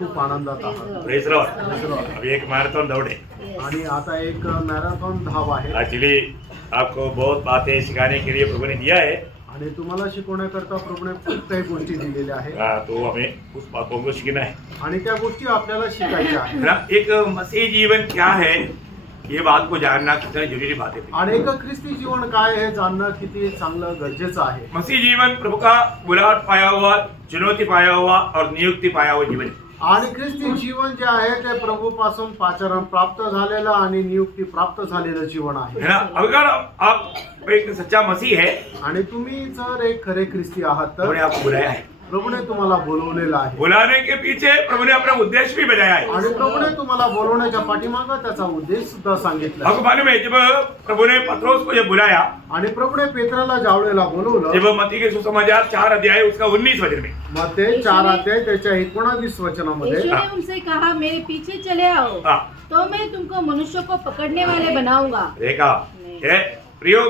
खूप आनंदात आहात. Praise Lord. अभी एक मैराथन दौड़े आणि आता एक मॅरेथॉन धाव आहे एक्चुअली आपको बहुत बातें सिखाने के लिए प्रभु ने दिया है। आणि तुम्हाला शिकवण्याकरता प्रभूने खूप काही गोष्टी दिलेल्या आहेत तो हमें उस बातों को सीखना है आणि त्या गोष्टी आपल्याला शिकायच्या आहेत. ना। एक मसीही जीवन क्या है ये बात को जानना कितना जरूरी बात है। आणि एक ख्रिस्ती जीवन काय हे जाणणं किती चांगलं गरजेचं आहे. मसीही जीवन प्रभु का बुलाहट पाया हुआ, चुनौती पाया हुआ और नियुक्ति पाया हुआ जीवन है। आणि ख्रिस्ती जीवन जे आहे ते प्रभूपासून पाचारण प्राप्त झालेलं आणि नियुक्ती प्राप्त झालेलं जीवन आहे. है ना। अगर आप एक सच्चा मसीह है आणि तुम्ही जर एक खरे ख्रिस्ती आहात तर उन्होंने आपको बुलाया है। प्रभूने तुम्हाला बोलवलेलं आहे बुलाने के पीछे प्रभु ने अपना उद्देश्य भी बताया है। आणि प्रभूने तुम्हाला बोलवण्याच्या पाठीमागं त्याचा उद्देश सुद्धा सांगितला आपको मालूम है जब प्रभु ने पत्रोस को जब बुलाया, आणि प्रभूने पेत्राला ज्यावेळेला बोलवलं जब मत्ती के सुसमाचार 4 अध्याय उसका 19 वचन में, मग ते 4 अध्याय त्याच्या 19 वचनामध्ये यीशु ने उनसे कहा मेरे पीछे चले आओ हाँ, तो मैं तुमको मनुष्य को पकड़ने वाले बनाऊंगा। देखा है प्रियो,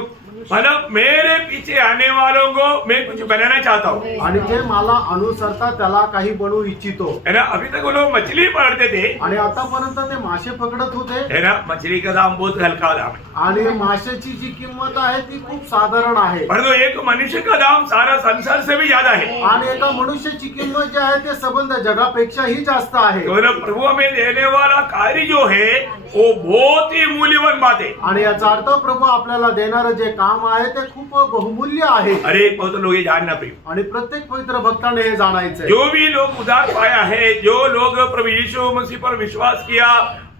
मतलब मेरे पीछे आने वालों को मैं कुछ बनाना चाहता हूँ, आणि जे मला अनुसरता त्याला काही बनवू इच्छितो. है ना। अभी तक वो लोग मछली पकड़ते थे, आणि आतापर्यंत ते मासे पकडत होते है ना। मछली का दाम बहुत हल्का दाम है, आणि माशाची जी किंमत आहे ती खूप साधारण आहे. परंतु एक मनुष्य का दाम सारा संसार से भी ज्यादा है। आणि एका मनुष्याची किंमत जी आहे ते संबंध जगापेक्षाही जास्त आहे. तो प्रभु हमें देने वाला कार्य जो है वो बहुत ही मूल्यवान बात है। आणि याचा अर्थ प्रभू आपल्याला देणारं जे काम आहे ते खूप बहुमूल्य आहे. अरे बहुत लोग ये जानना प्रिय, आणि प्रत्येक पवित्र भक्ताने हे जाणायचंय. जो भी लोग उद्धार पाया है, जो लोग प्रभु यीशु मसीह पर विश्वास किया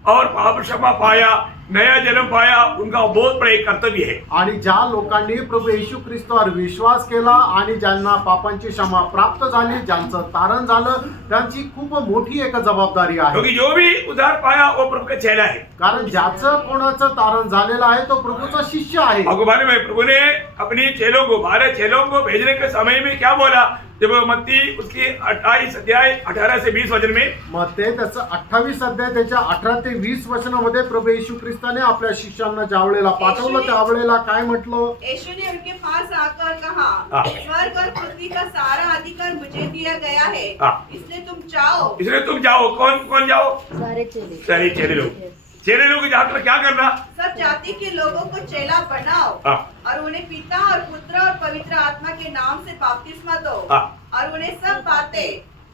और पाप क्षमा पाया, नया जन्म पाया, उनका बहुत बड़ा एक कर्तव्य है। आणि ज्या लोकांनी प्रभू येशू ख्रिस्तावर विश्वास केला आणि ज्यांना पापांची क्षमा प्राप्त झाली, ज्यांचं तारण झालं, त्यांची खूप मोठी एक जबाबदारी आहे. क्योंकि जो भी उद्धार पाया वो प्रभु का चेला है। कारण ज्याचं कोणाचं तारण झालेलं आहे तो प्रभूचा शिष्य आहे. आपको मालूम है प्रभु ने अपनी चेलों को 12 चेलों को भेजने के समय में क्या बोला, जब मत्ती उसकी 28 अध्याय 18 से 20 वचन में, मग ते त्याचं 28 अध्याय त्याच्या 18 ते 20 वचनामध्ये प्रभू येशू ख्रिस्ताने आपल्या शिष्यांना ज्यावेळेला पाठवलं त्यावेळेला काय म्हटलं. यीशु ने उनके पास आकर कहा, हाँ। स्वर्ग और पृथ्वी का सारा अधिकार मुझे दिया गया है, हाँ। इसलिए तुम जाओ। इसलिए तुम जाओ। कौन कौन जाओ? सारे चले सारे चेले लोग। चेले लोग जाकर क्या करना? सब जाति के लोगों को चेला बनाओ हाँ। और उन्हें पिता और पुत्र और पवित्र आत्मा के नाम से बपतिस्मा दो हाँ। और उन्हें सब बातें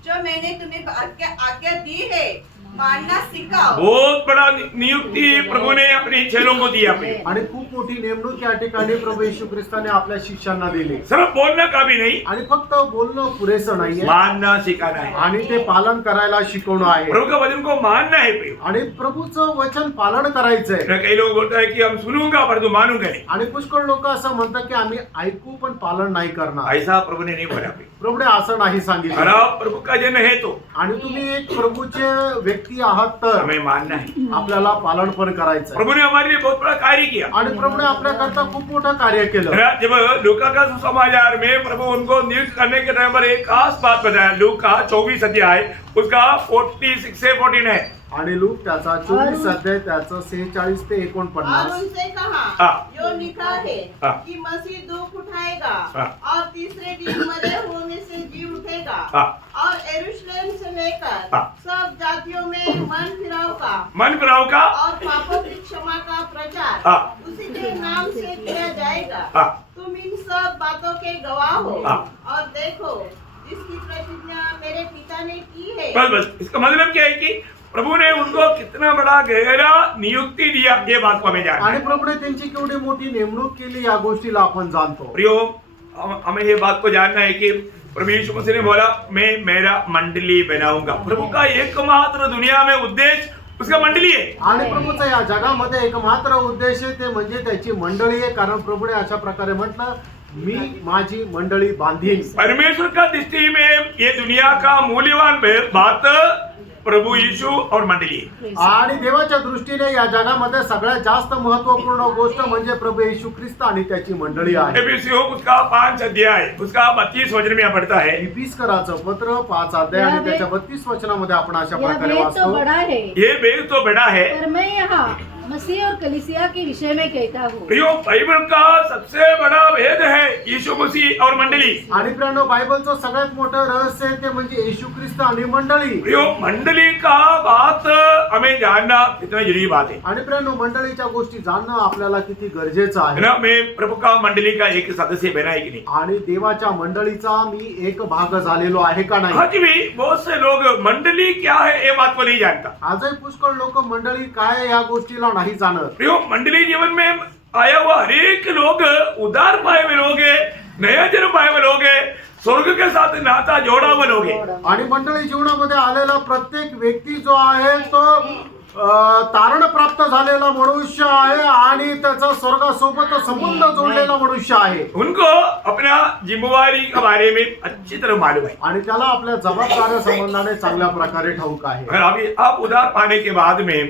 जो मैंने तुम्हें आज्ञा दी है मानना सिखाओ। बहुत बड़ा नियुक्ति प्रभु ने अपने चेलों को दिया अपने। आणि खूप मोठी नेमणूक या ठिकाणी प्रभू येशू ख्रिस्ताने आपल्या शिष्यांना दिली. सिर्फ बोलना का भी नहीं, आणि फक्त बोलणं पुरेसं नाहीये, मानना सिखाना है। आणि ते पालन करायला शिकवणं आहे. प्रभु का वचन को मानना है प्रिय। आणि प्रभूचं वचन पालन करायचंय. कई लोग बोलते हैं कि हम सुनूंगा परंतु मानूंगा नहीं। आणि पुष्कळ लोक असं म्हणतात की आम्ही ऐकू पण पालन नाही करणार. ऐसा प्रभु ने नहीं बोला प्रिय। प्रभूने असं नाही सांगितलं. अगर आप प्रभु का जन है तो आणि तुम्ही एक प्रभूचे व्यक्ती आहात तर हमें मानना है। आपल्याला पालन पण करायचं. प्रभु ने हमारे लिए बहुत बड़ा कार्य किया। आणि प्रभूने आपल्याकरता खूप मोठं कार्य केलं. जब लूका का सुसमाचार में प्रभु उनको नियुक्त करने के टाइम पर एक खास बात बताया। लूका 24 अध्याय उसका 46 से 49 आणि लूक त्याचा 24 अध्याय त्याचं 46 ते और 49. उनसे कहा, हाँ। जो लिखा है हाँ। कि मसीह दुख उठाएगा हाँ। और तीसरे दिन मरे होने से जी उठेगा हाँ। और यरूशलेम से लेकर हाँ। सब जातियों में मन फिराव का मन फिराव का और पापों की क्षमा का प्रचार हाँ। उसी के नाम से किया जाएगा। हाँ। तुम इन सब बातों के गवाह हो। हाँ। और देखो जिसकी प्रतिज्ञा मेरे पिता ने की है। बस बस इसका मतलब क्या है कि प्रभु ने उनको कितना बड़ा गहरा नियुक्ति दिया, ये बात को हमें जानना आणि है। प्रभूने त्यांची केवढी मोठी नेमणूक केली या गोष्टीला आपण जाणतो. प्रियो, हमें ये बात को जानना है कि प्रभु यीशु मसीह ने बोला मैं मेरा मंडली बनाऊंगा। प्रभु का एकमात्र दुनिया में उद्देश्य उसका मंडली है। आणि प्रभूचा या जगामध्ये एकमात्र उद्देश आहे ते म्हणजे त्याची मंडळी आहे. कारण प्रभूने अशा प्रकारे म्हटलं मी माझी मंडळी बांधीन. परमेश्वर का दृष्टि में ये दुनिया का मूल्यवान बात प्रभु यीशु और मंडली है। आणि देवाच्या दृष्टीने या जगामध्ये सगळ्यात जास्त महत्वपूर्ण गोष्ट म्हणजे प्रभू येशू ख्रिस्त आणि त्याची मंडळी आहे. एफिसियों उसका 5 अध्याय उसका 32 वचन में पढ़ता है। इफिसकराचं पत्र 5 अध्याय आणि त्याच्या 32 वचनामध्ये आपण अशा यह प्रकारे भेद तो वाचतो. बड़ा है ये भेद तो बड़ा है पर मैं यहाँ मसीह और कलीसिया के विषय में कहता हूँ। प्रियो, बाइबल का सबसे बड़ा भेद है यीशु मसीह और मंडली। आणि प्रियानो, बायबलचं सगळ्यात मोठं रहस्य आहे ते म्हणजे येशू ख्रिस्त आणि मंडळी. प्रियो, मंडली का बात हमें जानना कितना जरूरी बात है आणि प्रियानो, मंडळीच्या गोष्टी जाणणं आपल्याला किती गरजेचं आहे. ना. मैं प्रभु का मंडली का एक सदस्य बना है कि नहीं? आणि देवाच्या मंडळीचा मी एक भाग झालेलो आहे का नाही. आज भी बहुत से लोग मंडली क्या है ये बात को नहीं जानता। आजही पुष्कळ लोक मंडळी काय आहे या गोष्टीला नाही जाणत. प्रियो, मंडली जीवन में आया हुआ हर एक लोग उदार पाए हुए लोग है, नया जन्म पाए हुए लोग है, स्वर्ग के साथ नाता जोड़ा हुआ लोग है। आणि मंडळी जीवनामध्ये आलेला प्रत्येक व्यक्ती जो आहे तो तारण प्राप्त झालेला मनुष्य आहे आणि त्याचा स्वर्गासोबत संबंध जोडलेला मनुष्य आहे. उनको अपना जिम्मेवारी के बारे में अच्छी तरह मालूम है। आणि त्याला आपल्या जबाबदाऱ्या संबंधाने चांगल्या प्रकारे ठाऊक आहे. अगर अभी आप उधार पाने के बाद में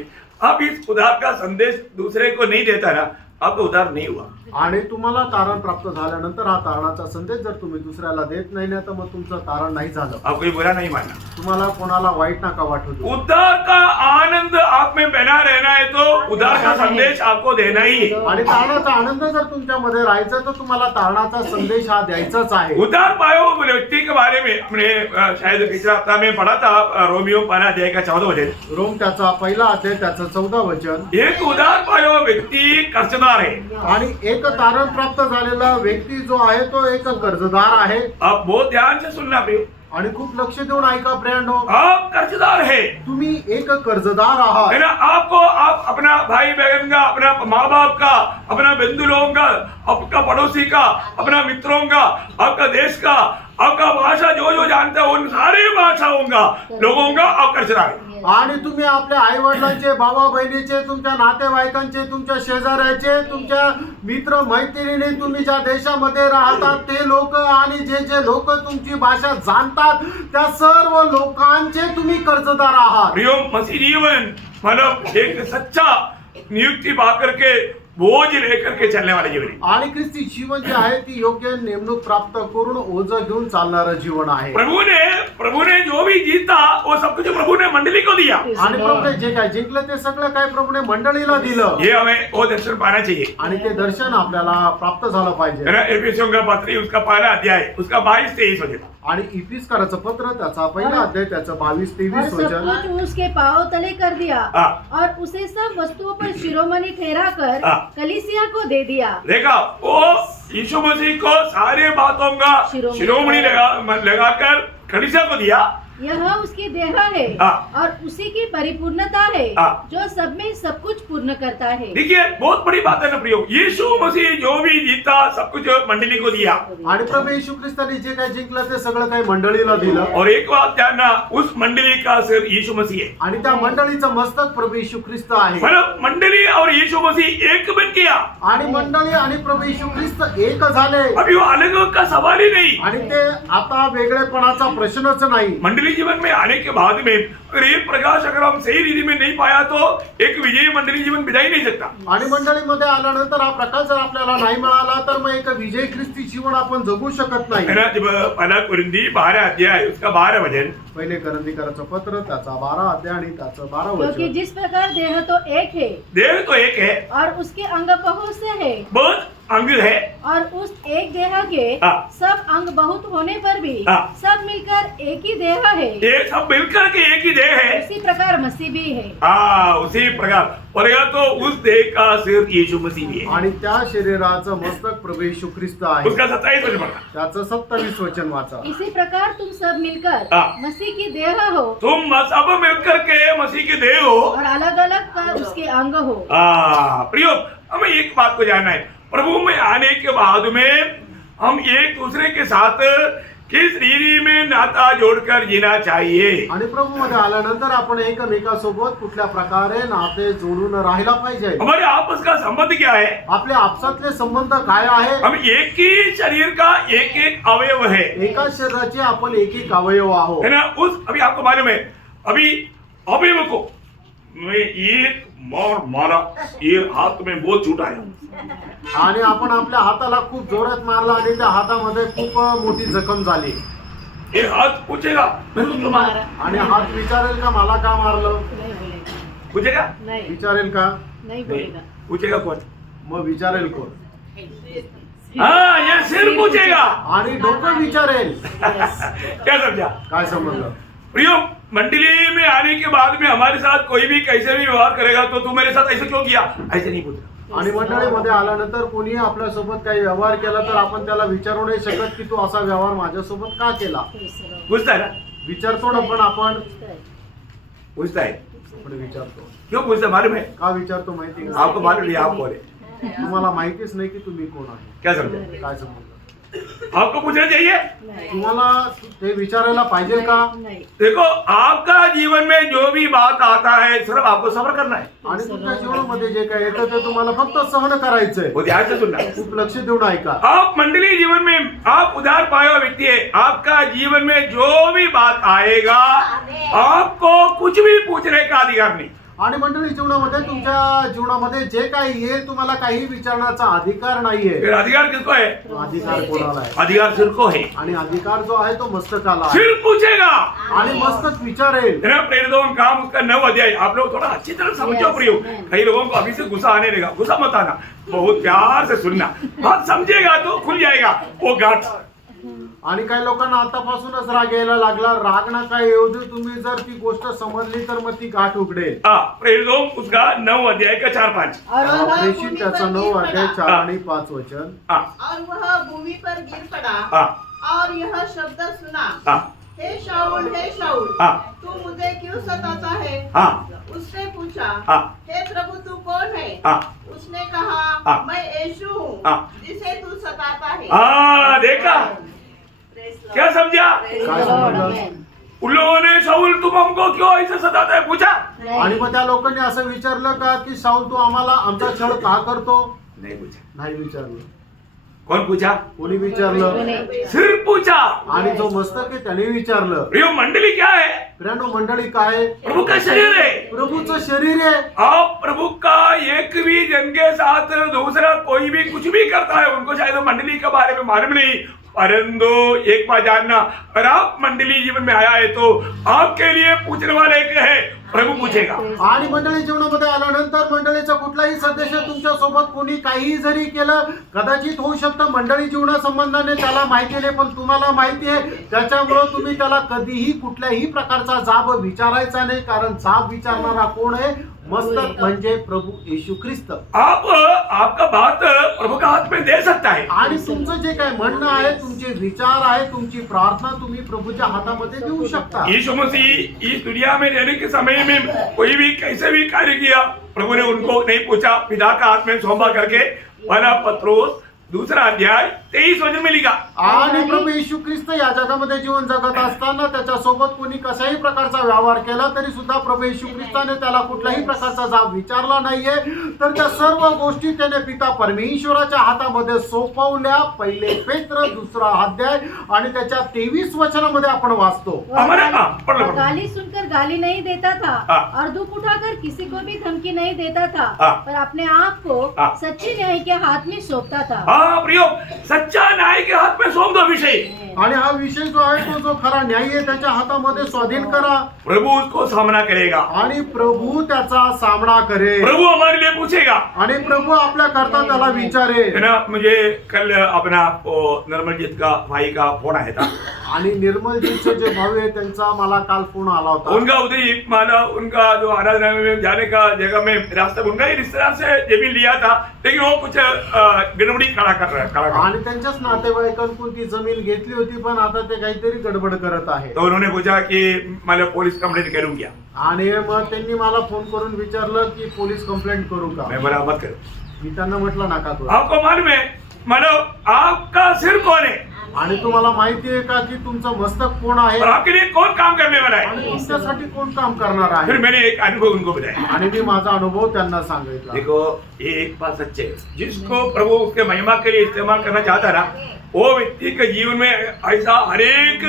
आप इस उधार का संदेश दूसरे को नहीं देता ना, आपका उधार नहीं हुआ। आणि तुम्हाला तारण प्राप्त झाल्यानंतर हा तारणाचा संदेश जर तुम्ही दुसऱ्याला देत नाही ना, तर मग तुमचं तारण नाही झालं. आप कोई बुरा नहीं मानना। तुम्हाला कोणाला वाईट नका वाटू देऊ. उद्धार का आनंद आप में बना रहना है तो उद्धार का संदेश आपको देना ही है। आणि तारणाचा आनंद जर तुमच्यामध्ये राहायचा तर तुम्हाला तारणाचा संदेश हा द्यायचाच आहे. उद्धार पाए हुए व्यक्ति के बारे में हमने शायद पिछला हफ्ता में पढ़ा था, रोमियो 5 अध्याय का 14 वचन। रोम त्याचा पहिला अध्याय त्याचं 14 वचन. एक उद्धार पाया हुआ व्यक्ति कर्जदार है। आणि एक तारण प्राप्त झालेला व्यक्ती जो आहे तो एक कर्जदार आहे. आप बहुत ध्यान से सुनना प्रियो, आणि खूप लक्ष देऊन ऐका प्रियांनो, आप कर्जदार है तुम्ही एक कर्जदार आहात. है ना। आपको आप अपना भाई बहन का, अपना माँ बाप का, अपना बंधु लोगों का, आपका पड़ोसी का, अपना मित्रों का, आपका देश का, आपका भाषा जो जानता है उन सारे भाषाओं का लोगों का आप कर्जदार है। आणि तुम्ही आपल्या आई वडिलांचे, भावा बहिणीचे, तुमच्या नातेवाईकांचे, तुमच्या शेजाऱ्याचे, तुमच्या मित्र मैत्रिणी, तुम्ही ज्या देशामध्ये राहतात ते लोक आणि जे जे लोक तुमची भाषा जाणतात त्या सर्व लोकांचे तुम्ही कर्जदार आहात. प्रियो, मसीह जीवन मतलब एक सच्चा नियुक्ति पा करके बोझ लेकर के चलने वाले जीवन है। आणि ख्रिस्ती जीवन जे आहे ती योग्य नेमणूक प्राप्त करून ओझं घेऊन चालणारं जीवन आहे. प्रभु ने जो भी जीता वो सब कुछ प्रभु ने मंडली को दिया। आणि प्रभूने जे काय जिंकलं ते सगळं काय प्रभूने मंडळीला दिलं. ये हमें वो दर्शन पाना चाहिए। आणि ते दर्शन आपल्याला प्राप्त झालं पाहिजे. एफिसियों का पत्र उसका पहला अध्याय उसका 22-23 वचन। आणि इफिसकाराचं पत्र त्याचा पहिला अध्याय त्याचं 22-23 और सब वचन. कुछ उसके पांव तले कर दिया हाँ। और उसे सब वस्तुओं पर शिरोमणि ठहरा कर हाँ। कलीसिया को दे दिया। देखा, वो यीशु मसीह को सारे बातों का शिरोमणि लगाकर कलीसिया को दिया। यह उसकी देह है हाँ। और उसी की परिपूर्णता है हाँ। जो सब में सब कुछ पूर्ण करता है। देखिए, बहुत बड़ी बात है ना प्रियो, यीशु मसीह जो भी जीता सब कुछ मंडली को दिया। आणि प्रभू येशू ख्रिस्ताने जे काय जिंकलं ते सगळं काही मंडळीला दिलं. और एक बात जानना, उस मंडली का सिर यीशु मसीह है। आणि त्या मंडळीचं मस्तक प्रभू येशू ख्रिस्त आहे. मतलब मंडली और यीशु मसीह एक बन गया। आणि मंडळी आणि प्रभू येशू ख्रिस्त एक झाले. अभी वो अलग का सवाल ही नहीं। आणि ते आता वेगळेपणाचा प्रश्नच नाही. मंडली जीवन में आने के बाद में अगर ये प्रकाश अगर हम सही रीति में नहीं पाया तो एक विजयी मंडली जीवन बिता ही नहीं सकता। आणि मंडळीमध्ये आल्यानंतर हा प्रकाश जर आपल्याला नाही मिळाला तर मग एक विजय ख्रिस्ती जीवन आपण जगू शकत नाही. है ना। जब पहला कुरिन्थी 12 अध्याय उसका 12 वचन। पहिले करंदीकराचं पत्र त्याचा 12 अध्याय आणि त्याचं 12 क्योंकि वचन. जिस प्रकार देह तो एक है देह तो एक है, और उसके अंग बहुत से है बहुत अंग है, और उस एक देह के हाँ। सब अंग बहुत होने पर भी हाँ। सब मिलकर एक ही देह है। ये सब मिलकर के एक ही देह है। उसी प्रकार मसीह भी है। उसी प्रकार पड़ेगा तो उस देह का सिर यीशु मसीह भी है। आणि त्या शरीराचं मस्तक प्रभू येशू ख्रिस्त आहे. उसका 27 वचन पढ़ना। त्याचं 27 वचन वाचा. इसी प्रकार तुम सब मिलकर हाँ। मसीह की देह हो तुम सब मिलकर के मसीह के देह हो। और अलग अलग उसके अंग हो। प्रियो, हमें एक बात को जानना है, प्रभु में आने के बाद में हम एक दूसरे के साथ किस रीति में नाता जोड़कर जीना चाहिए। आणि प्रभू मध्ये आल्यानंतर आपण एकमेकांसोबत कुठल्या प्रकारे नाते जोडून राहायला पाहिजे. हमारे आपस का संबंध क्या है? आपले आपसातले संबंध काय आहे? हम एक ही शरीर का एक एक अवयव है। एका शरीराचे आपण एक एक अवयव आहोत. है ना। उस अभी आपको मालूम है, अभी अवयव को मैं एक मारा, ये हाथ में बहुत चोट आया। आणि आपण आपल्या हाताला खूप जोरात मारला आणि त्या हातामध्ये खूप मोठी जखम झाली. ये हाथ पूछेगा मैं तुमको मारा? आणि हात विचारेल का मला का मारलं? पूछेगा? नहीं विचारेल का? नहीं बोलेगा। पूछेगा कौन? मग विचारेल कोण? हाँ, ये सिर पूछेगा। आणि डोकं विचारेल। क्या समझा? काय समजलं? प्रियो, मंडली में आने के बाद में हमारे साथ कोई भी कैसे भी व्यवहार करेगा तो तू मेरे साथ ऐसे क्यों किया, ऐसे नहीं पूछना। आणि मंडळीमध्ये आल्यानंतर कोणी आपल्यासोबत काही व्यवहार केला तर आपण त्याला विचारू नाही शकत की तू असा व्यवहार माझ्यासोबत का केला। पूछता है ना? विचारतो ना, पण आपण पूछता है। विचारतो। क्यों पूछता, मालूम है? का विचारतो माहिती आहे? आपको मालूम नहीं आप कौन है? तुम्हाला माहितीच नाही की तुम्ही कोण आहे। क्या समझा? काय समजलं? आपको पूछना चाहिए। तुम्हाला ते विचारायला पाहिजे का? नहीं। देखो, आपका जीवन में जो भी बात आता है सिर्फ आपको सब्र करना है। आणि तुमच्या जीवनामध्ये जे काय येतं ते तुम्हाला फक्त सहन करायचंय। वो ध्यान से सुनना। खूप लक्ष देऊन ऐका। आप मंडली जीवन में आप उधार पाया हुआ व्यक्ति है, आपका जीवन में जो भी बात आएगा आपको कुछ भी पूछने का अधिकार नहीं। आणि मंडळी जीवनामध्ये तुमच्या जीवनामध्ये जे काही येईल तुम्हाला काही विचारण्याचा अधिकार नाहीये। फिर अधिकार किसको है? अधिकार कोणाला आहे? अधिकार सिर को है। आणि अधिकार जो आहे तो मस्तकाला आहे। सिर पूछेगा आणि मस्तक विचारेल। मेरा प्रेरितों का काम उसका 9 अध्याय। आप लोग थोड़ा अच्छी तरह समझो प्रियो। कई लोगों को अभी से गुस्सा आने लगा, गुस्सा मत आना, बहुत प्यार से सुनना, बात समझेगा तो खुल जाएगा वो गाठ। आणि काही लोकांना आतापासूनच राग यायला लागला। राग नका येऊ दे, तुम्ही जर ती गोष्ट समजली तर मग ती गाठ उघडेल। प्रेरितों उसका 9 अध्याय का 4-5। प्रेषित त्याचा 9 अध्याय 4 आणि 5 वचन। और वह भूमि पर गिर पड़ा और यह शब्द सुना, हे शाऊल तू मुझे क्यों सताता है? उसने पूछा, हे प्रभु तू कौन है? उसने कहा, मैं यीशु हूँ जिसे तू सताता है। देखा क्या समझा? काय समजलं? उन लोगों ने शाऊल तुम हमको क्यों ऐसे सताता है पूछा? आणि मग त्या लोकांनी असं विचारलं का की शाऊल तू आम्हाला आमचा छळ का करतो? नहीं पूछा। नाही विचारलं। कौन पूछा? कोणी विचारलं? सिर पूछा। आणि जो मस्तक आहे त्याने विचारलं। प्रियो, मंडली क्या है? प्रियानो, मंडळी काय आहे? प्रभु का शरीर है। प्रभूचं शरीर आहे। आप प्रभु का एक भी जन के साथ दूसरा कोई भी कुछ भी करता है उनको शायद मंडली के बारे में मालूम नहीं, परंतु एक बात जानना, अगर आप मंडली जीवन में आया है तो आपके लिए पूछने वाला एक है, प्रभु पूछेगा। आणि मंडळी जीवनामध्ये आल्यानंतर मंडळीचा कुठलाही सदस्य तुमच्या सोबत कोणी काहीही जरी केलं, कदाचित होऊ शकतं मंडळी जीवनासंबंधाने त्याला माहिती नाही पण तुम्हाला माहिती आहे, त्याच्यामुळे तुम्ही त्याला कधीही कुठल्याही प्रकारचा जाब विचारायचा नाही, कारण जाब विचारणारा कोण आहे? मस्तक म्हणजे प्रभू येशू ख्रिस्त। आपका बात प्रभु का हाथ में दे सकता है। आणि तुमचं जे काय म्हणणं आहे, तुमचे विचार आहे, तुमची प्रार्थना तुम्ही प्रभूच्या हातामध्ये देऊ शकता। यीशु मसीह इस दुनिया में रहने के समय में कोई भी कैसे भी कार्य किया, प्रभु ने उनको नहीं पूछा, पिता का हाथ में सौंपा करके। पहला पत्रोस 2 अध्याय 23 वचन में लिखा। आणि प्रभू येशू ख्रिस्त या जगामध्ये जीवन जगत असताना त्याच्यासोबत कोणी कशाही प्रकारचा व्यवहार केला तरी सुद्धा प्रभू येशू ख्रिस्ताने त्याला कुठल्याही प्रकारचा जाब विचारला नाहीये, तर त्या सर्व गोष्टी त्याने पिता परमेश्वराच्या हातामध्ये सोपवल्या। पहिले पेत्र 2 अध्याय आणि त्याच्या 23 वचनामध्ये आपण वाचतो। गाली सुनकर गाली नहीं देता था और दुख उठाकर किसी को भी धमकी नहीं देता था, पर अपने आप को सच्ची न्याय के हाथ में सौंपता था। प्रियो, सच्चा न्याय के हाथ में सौंप दो विषय। आणि हा विषय जो आहे तो जो खरा न्याय आहे त्याच्या हातामध्ये स्वाधीन करा। प्रभु उसको सामना करेगा आणि प्रभू त्याचा सामना करेल। प्रभु हमारे लिए पूछेगा आणि प्रभू आपल्या करता त्याला विचारेल। है ना। मुझे कल अपना निर्मलजीत का भाई का फोन आया था। आणि निर्मलजीचे जे भाऊ आहे त्यांचा मला काल फोन आला होता। उनका उधर माना उनका जो आराधना में जाने का जगह में रास्ता उनका ही रिश्तेदार से जमीन लिया था, लेकिन वो कुछ गड़बड़ी खड़ा कर रहा है। आणि त्यांच्याच नातेवाईकांकडून ती जमीन घेतली होती पण आता ते काहीतरी गडबड करत आहे। तो उन्होंने पूछा कि मैं पुलिस कंप्लेंट करूं क्या? आणि मग त्यांनी मला फोन करून विचारलं की पोलीस कंप्लेंट करू का? मैं बोला मत करो। मी त्यांना म्हटलं नका करू। आपको मालूम है मतलब आपका सिर कौन है? आणि तुम्हाला माहिती आहे का की तुमचं मस्तक कोण आहे? और आपके लिए कौन काम करने वाला है? आणि तुमच्यासाठी कोण काम करणार फिर आहे? मैंने एक अनुभव उनको बताया। आणि मी माझा अनुभव त्यांना सांगितला। देखो, ये एक बात सच्ची है, जिसको प्रभु उसके महिमा के लिए इस्तेमाल करना चाहता ना वो व्यक्ति के जीवन में ऐसा हर एक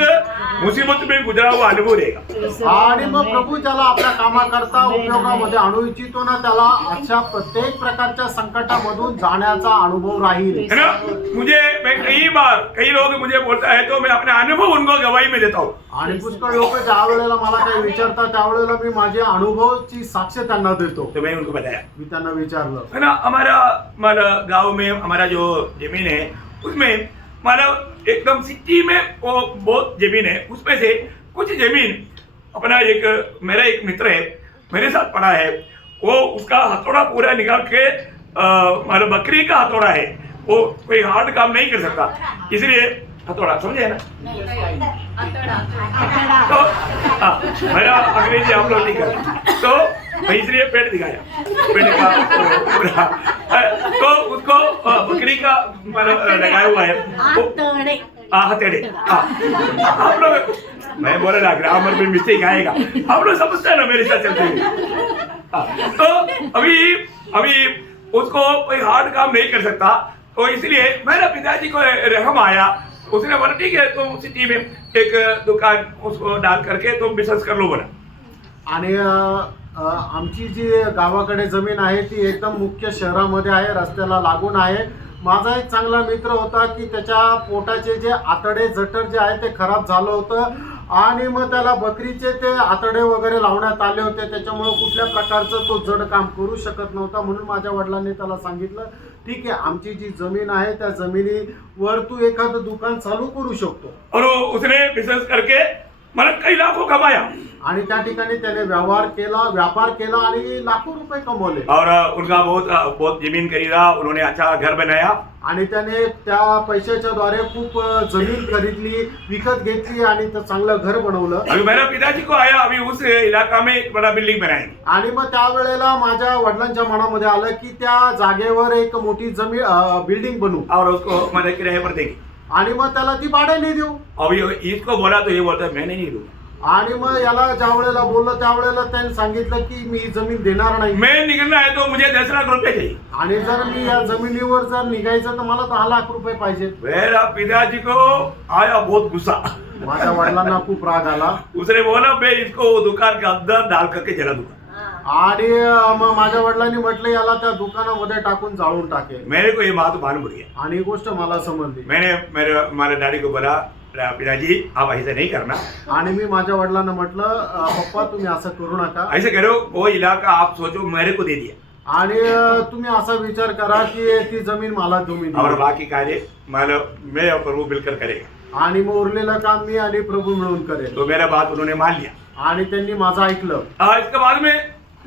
मुसीबत में गुजरा हुआ अनुभव रहेगा। आणि मग प्रभू त्याला आपल्या कामाकरता उपयोगामध्ये आणू इच्छितो ना, त्याला अशा प्रत्येक प्रकारच्या संकटामधून जाण्याचा अनुभव राहील. है ना? मैं कई लोग मुझे बोलता है तो मैं अपने अनुभव उनको गवाही में देता हूँ। आणि पुष्कळ लोक ज्या वेळेला मला काही विचारतात त्यावेळेला मी माझे अनुभवची साक्ष त्यांना देतो. तो मैंने उनको बताया, मी त्यांना विचारलं, है ना, हमारा गांव में हमारा जो जमीन है उसमें मतलब एकदम सिटी में वो बहुत जमीन है, उसमें से कुछ जमीन अपना मेरा एक मित्र है, मेरे साथ पड़ा है, वो उसका हथौड़ा पूरा निकाल के मतलब बकरी का हथौड़ा है, वो कोई हार्ड काम नहीं कर सकता, इसलिए हथौड़ा, समझे ना? तो मेरा अंग्रेजी आप लोग नहीं कर, तो मैं इसलिए पेट दिखाया, पेट का पूरा, तो उसको बकरी का मतलब लगाया हुआ है, हथेड़े। आप लोग, मैं बोला ना ग्रामर में मिस्टेक आएगा, आप लोग समझते हैं ना मेरे साथ चलते हुए। तो अभी उसको कोई हार्ड काम नहीं कर सकता, तो इसलिए मेरे पिताजी को रहम आया, उसने बोला ठीक है तुम सिटी में एक दुकान उसको डाल करके तुम बिजनेस कर लो बोला। आणि आमची जी गावाकडे जमीन आहे ती एकदम मुख्य शहरामध्ये आहे, रस्त्याला लागून आहे. माझा एक चांगला मित्र होता की त्याच्या पोटाचे जे आतडे जठर जे आहे ते खराब झालं होतं आणि मग त्याला बकरीचे ते आतडे वगैरे लावण्यात आले होते, त्याच्यामुळे कुठल्या प्रकारचं तो जड काम करू शकत नव्हता. म्हणून माझ्या वडिलांनी त्याला सांगितलं ठीक आहे आमची जी जमीन आहे त्या जमिनीवर तू एखादं दुकान चालू करू शकतो. और उसने बिजनेस करके मतलब कई लाखों कमाया आणि त्या ठिकाणी त्याने व्यापार केला आणि लाखो रुपये कमवले. और उनका बहुत जमीन खरीदा, उन्होंने अच्छा घर बनाया आणि त्याने त्या पैशाच्या द्वारे खूप जमीन खरीदली, विकत घेतली आणि ते चांगलं घर बनवलं. अभी मेरा पिताजी को आया अभी उस इलाका में एक बड़ा बिल्डिंग बनाएंगे, आणि मग त्यावेळेला माझ्या वडिलांच्या मनामध्ये आलं की त्या जागेवर एक मोठी बिल्डिंग बनवू और उसको मतलब किराए पर देंगे. आणि मग त्याला ती भाड्याने देऊ. अभी इसको बोला तो ये बोलता है मैं नहीं दूंगा. आणि मग याला ज्या वेळेला बोललं त्यावेळेला त्याने सांगितलं की मी ही जमीन देणार नाही. मैं निकलना है तो मुझे 10 लाख रुपए चाहिए. आणि जर मी या जमिनीवर जर निघायचं तर मला 10 लाख रुपये पाहिजे. मेरा पिताजी को आया बहुत गुस्सा, माझ्या वडिलांना खूप राग आला. उसने बोला मैं इसको दुकान के अंदर डाल करके जला दूंगा. आणि मग माझ्या वडिलांनी म्हटलं याला त्या दुकानामध्ये टाकून जाळून टाकेल. मेरे को ये बात मालूम पड़ गया. आणि ही गोष्ट मला समजली. मैंने मेरे डैडी को बोला पिताजी आप ऐसा नहीं करना. आणि मी माझ्या वडिलांना म्हटलं पप्पा तुम्ही असं करू नका, ऐसे करो वो इलाका आप सोचो मेरे को दे दिया आणि तुम्ही असा विचार करा की ती जमीन मला तुम्ही और द्या. बाकी कार्य मैं और प्रभु मिलकर करेगा. आणि मग उरलेलं काम मी आणि प्रभू मिळून करेल. तो मेरा बात उन्होंने मान लिया. आणि त्यांनी माझं ऐकलं. इसके बाद में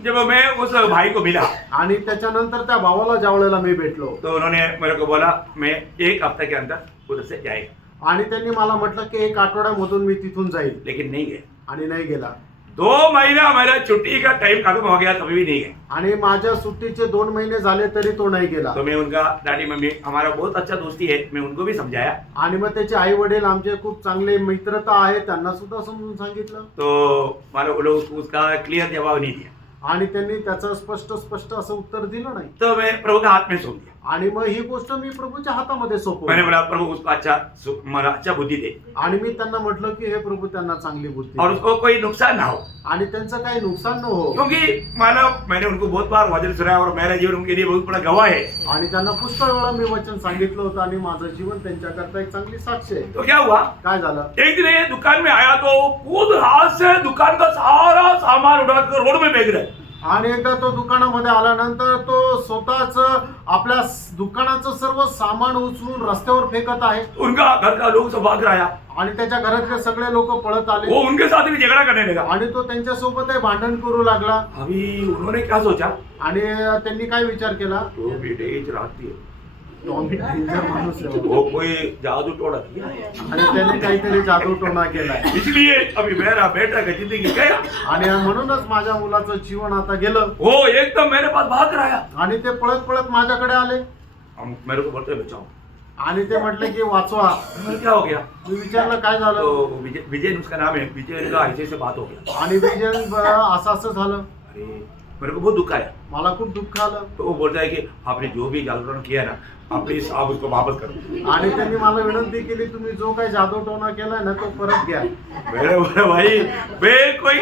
जब मैं उस भाई को मिला आणि त्याच्यानंतर त्या भावाला ज्या वेळेला मी भेटलो तो उन्होंने मेरे को बोला मैं 1 हफ्ते के अंदर उधर से जाएगा. आणि त्यांनी मला म्हटलं की 1 आठवड्यामधून मी तिथून जाईल. लेकिन नहीं गए. आणि नाही गेला. 2 महीना मेरा छुट्टी का टाइम खत्म हो गया तभी भी नहीं गए. आणि माझ्या सुट्टीचे 2 महिने झाले तरी तो नाही गेला. तो मैं उनका डैडी मम्मी हमारा बहुत अच्छा दोस्ती है, मैं उनको भी समझाया. आणि मग त्याचे आई वडील आमचे खूप चांगले मित्रता आहे, त्यांना सुद्धा समजून सांगितलं. तो मतलब वो लोग उसका क्लियर जवाब नहीं दिया. आणि त्यांनी त्याचं स्पष्ट असं उत्तर दिलं नाही. तो मैं प्रभु के हाथ में सौंप दिया. आणि मग ही गोष्ट मी प्रभूच्या हातामध्ये मैंने सोपवली. बोला प्रभु उसको अच्छा बुद्धि दे आणि मी त्यांना म्हटलं की हे प्रभू त्यांना चांगली बुद्धी और दे. उसको कोई नुकसान ना हो. आणि त्यांचं काही नुकसान न हो. क्योंकि मानव मैंने उनको बहुत बार वचन सुनाया और मेरा जीवन उनके लिए बहुत बड़ा गवाह है. आणि त्यांना पुष्कळ वेळा मी वचन सांगितलं होतं आणि माझं जीवन त्यांच्याकरता एक चांगली साक्ष आहे. तो क्या हुआ, काय झालं, एक दिन ये दुकान में आया तो खुद हाथ से दुकान का सारा सामान उठाकर रोड में फेंक रहा है. आणि एकदा तो दुकानामध्ये आल्यानंतर तो स्वतःच आपल्या दुकानाचं सर्व सामान उचलून रस्त्यावर फेकत आहे. उनका घर का लोग सब भाग रहा. आणि त्याच्या घरातले सगळे लोक पळत आले. वो उनके साथ भी झगड़ा करने लगा. आणि तो त्यांच्या सोबत भांडण करू लागला. अभी उन्होंने क्या सोचा, आणि त्यांनी काय विचार केला, तो बेटे राती है टॉमी डेंजर माणूस आहे वो कोई जादू टोना किया है. आणि त्याने काहीतरी जादू टोना केलाय. इसलिए अभी मेरा बेटा का जिंदगी गया. आणि म्हणूनच माझ्या मुलाचं जीवन आता गेलं. वो एकदम मेरे पास भाग रहा है. आणि ते पळत पळत माझ्याकडे आले. मेरे को बोलते बचाओ. आणि ते म्हटले की वाचवा. क्या हो गया, मी विचारलं काय झालं. तो विजय उसका नाम है, विजय का ऐसे से बात हो गया. आणि विजय असं झालं. अरे मेरे को बहुत दुख आया। मला खूप दुःख आलं तो वो बोलता है कि आपने जो भी जागरण किया ना आप प्लीज आप उसको वापस करो। आणि त्यांनी मला विनंती केली तुम्ही जो काही जादूटोणा केलाय ना तो परत घ्या. मेरे बोले भाई मैं कोई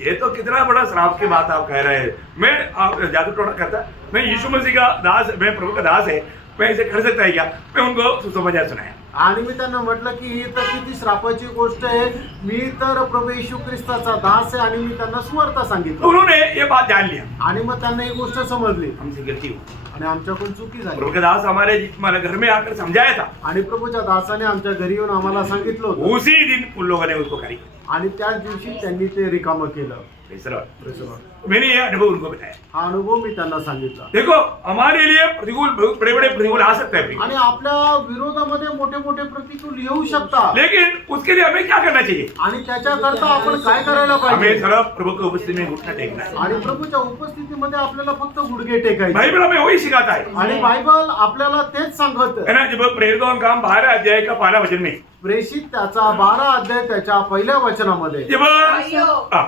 ये तो कितना बड़ा श्राप की बात आप कह रहे हैं। मैं आप जादू टोना करता, मैं यीशु मसीह का दास, मैं प्रभु का दास है, मैं ऐसे कर सकता है क्या? मैं उनको सुसमाचार सुनाया। आणि मी त्यांना म्हटलं की ही तर किती श्रापाची गोष्ट आहे. मी तर प्रभू येशू ख्रिस्ताचा दास आहे आणि मी त्यांना सुवार्ता तो सांगितलं उन्होंने ये बात जान लिया, आणि मग त्यांना ही गोष्ट समजली हमसे गलती हुई। आणि आमच्याकडून चुकी झाली प्रभु का दास हमारे घर में आकर समझाया था, आणि प्रभूच्या दासाने आमच्या घरी येऊन आम्हाला सांगितलं होतं उसी दिन उन लोगों ने उसको करी। आणि त्याच दिवशी त्यांनी ते रिकामं केलं. मैंने ये अनुभव उनको बताया। हा अनुभव मी त्यांना सांगितला. देखो हमारे लिए प्रतिकूल बड़े बड़े प्रतिकूल आ सकते हैं, आणि आपल्या विरोधामध्ये मोठे मोठे प्रतिकूल येऊ शकतात लेकिन उसके लिए हमें क्या करना चाहिए? आणि त्याच्याकरता आपण काय करायला हमें पाहिजे. सर्व प्रभु की उपस्थिति में घुटना टेकना है। आणि प्रभूच्या उपस्थितीमध्ये आपल्याला फक्त गुडघे टेकायचे. बाइबल हमें वही सिखाता है। आणि बायबल आपल्याला तेच सांगत है ना, जब प्रेरितों का काम 12 अध्याय का पहला वचन में प्रेषित त्याचा 12 अध्याय त्याच्या पहिल्या वचनामध्ये जब भाइयों, हाँ,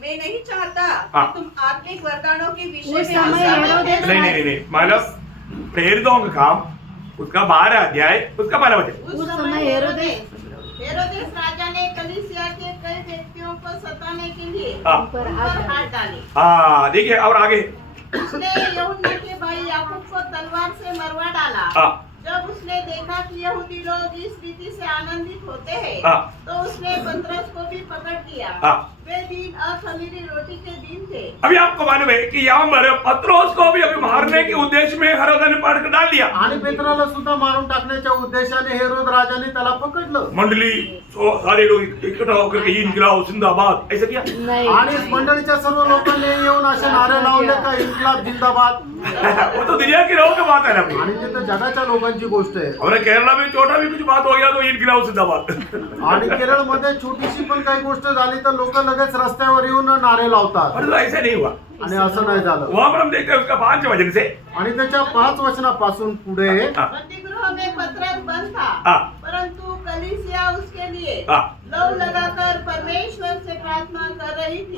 मैं नहीं चाहता हाँ। कि तुम आत्मिक वरदानों के विषय उस में समय हेरोदेस नहीं मतलब प्रेरितों का काम उसका 12 अध्याय उसका पहला वचन। उस समय हेरोदेस राजा ने कलीसिया के कई व्यक्तियों को सताने के लिए हाँ। उन पर हाथ डाले। हाँ देखिए और आगे उसने यूहन्ना के भाई याकूब को तलवार से मरवा डाला। हाँ। जब उसने देखा कि यहूदी लोग इस रीति से आनंदित होते हैं, हाँ। तो उसने पतरस को भी पकड़ लिया। हाँ। वे दिन अखमीरी रोटी के दिन थे। अभी आपको मालूम है कि यहाँ पर पत्रोस को भी अभी मारने के उद्देश्य में हेरोद ने पकड़ कर डाल दिया। आणि पेत्राला सुद्धा मारून टाकण्याच्या उद्देशाने हेरोद राजाने त्याला पकडलं. मंडली सारे लोग इकट्ठा होकर के इनकलाब जिंदाबाद ऐसा किया। नाही. आणि मंडळीच्या सर्व लोकांनी येऊन असे नारे लावले का इन्कलाब जिंदाबाद. वो तो दुनिया की रोग का बात है ना भाई। आणि ते तर जगाच्या लोकांची गोष्ट आहे. और केरला में छोटा भी कुछ बात हो गया तो इनकलाब जिंदाबाद। आणि केरळमध्ये छोटीशी पण काही गोष्ट झाली तर लोक लगेच रस्त्यावर येऊन नारे लावतात. पर तो ऐसा नहीं हुआ। आणि असं नाही झालं. वहां पर हम देखते हैं उसका 5 वचन से आणि त्याच्या 5 वचनापासून पुढे हाँ, बंदीगृह में पतरस बंद था, हाँ। परंतु कलीसिया उसके लिए हाँ। लौ लगाकर परमेश्वर से प्रार्थना कर रही थी।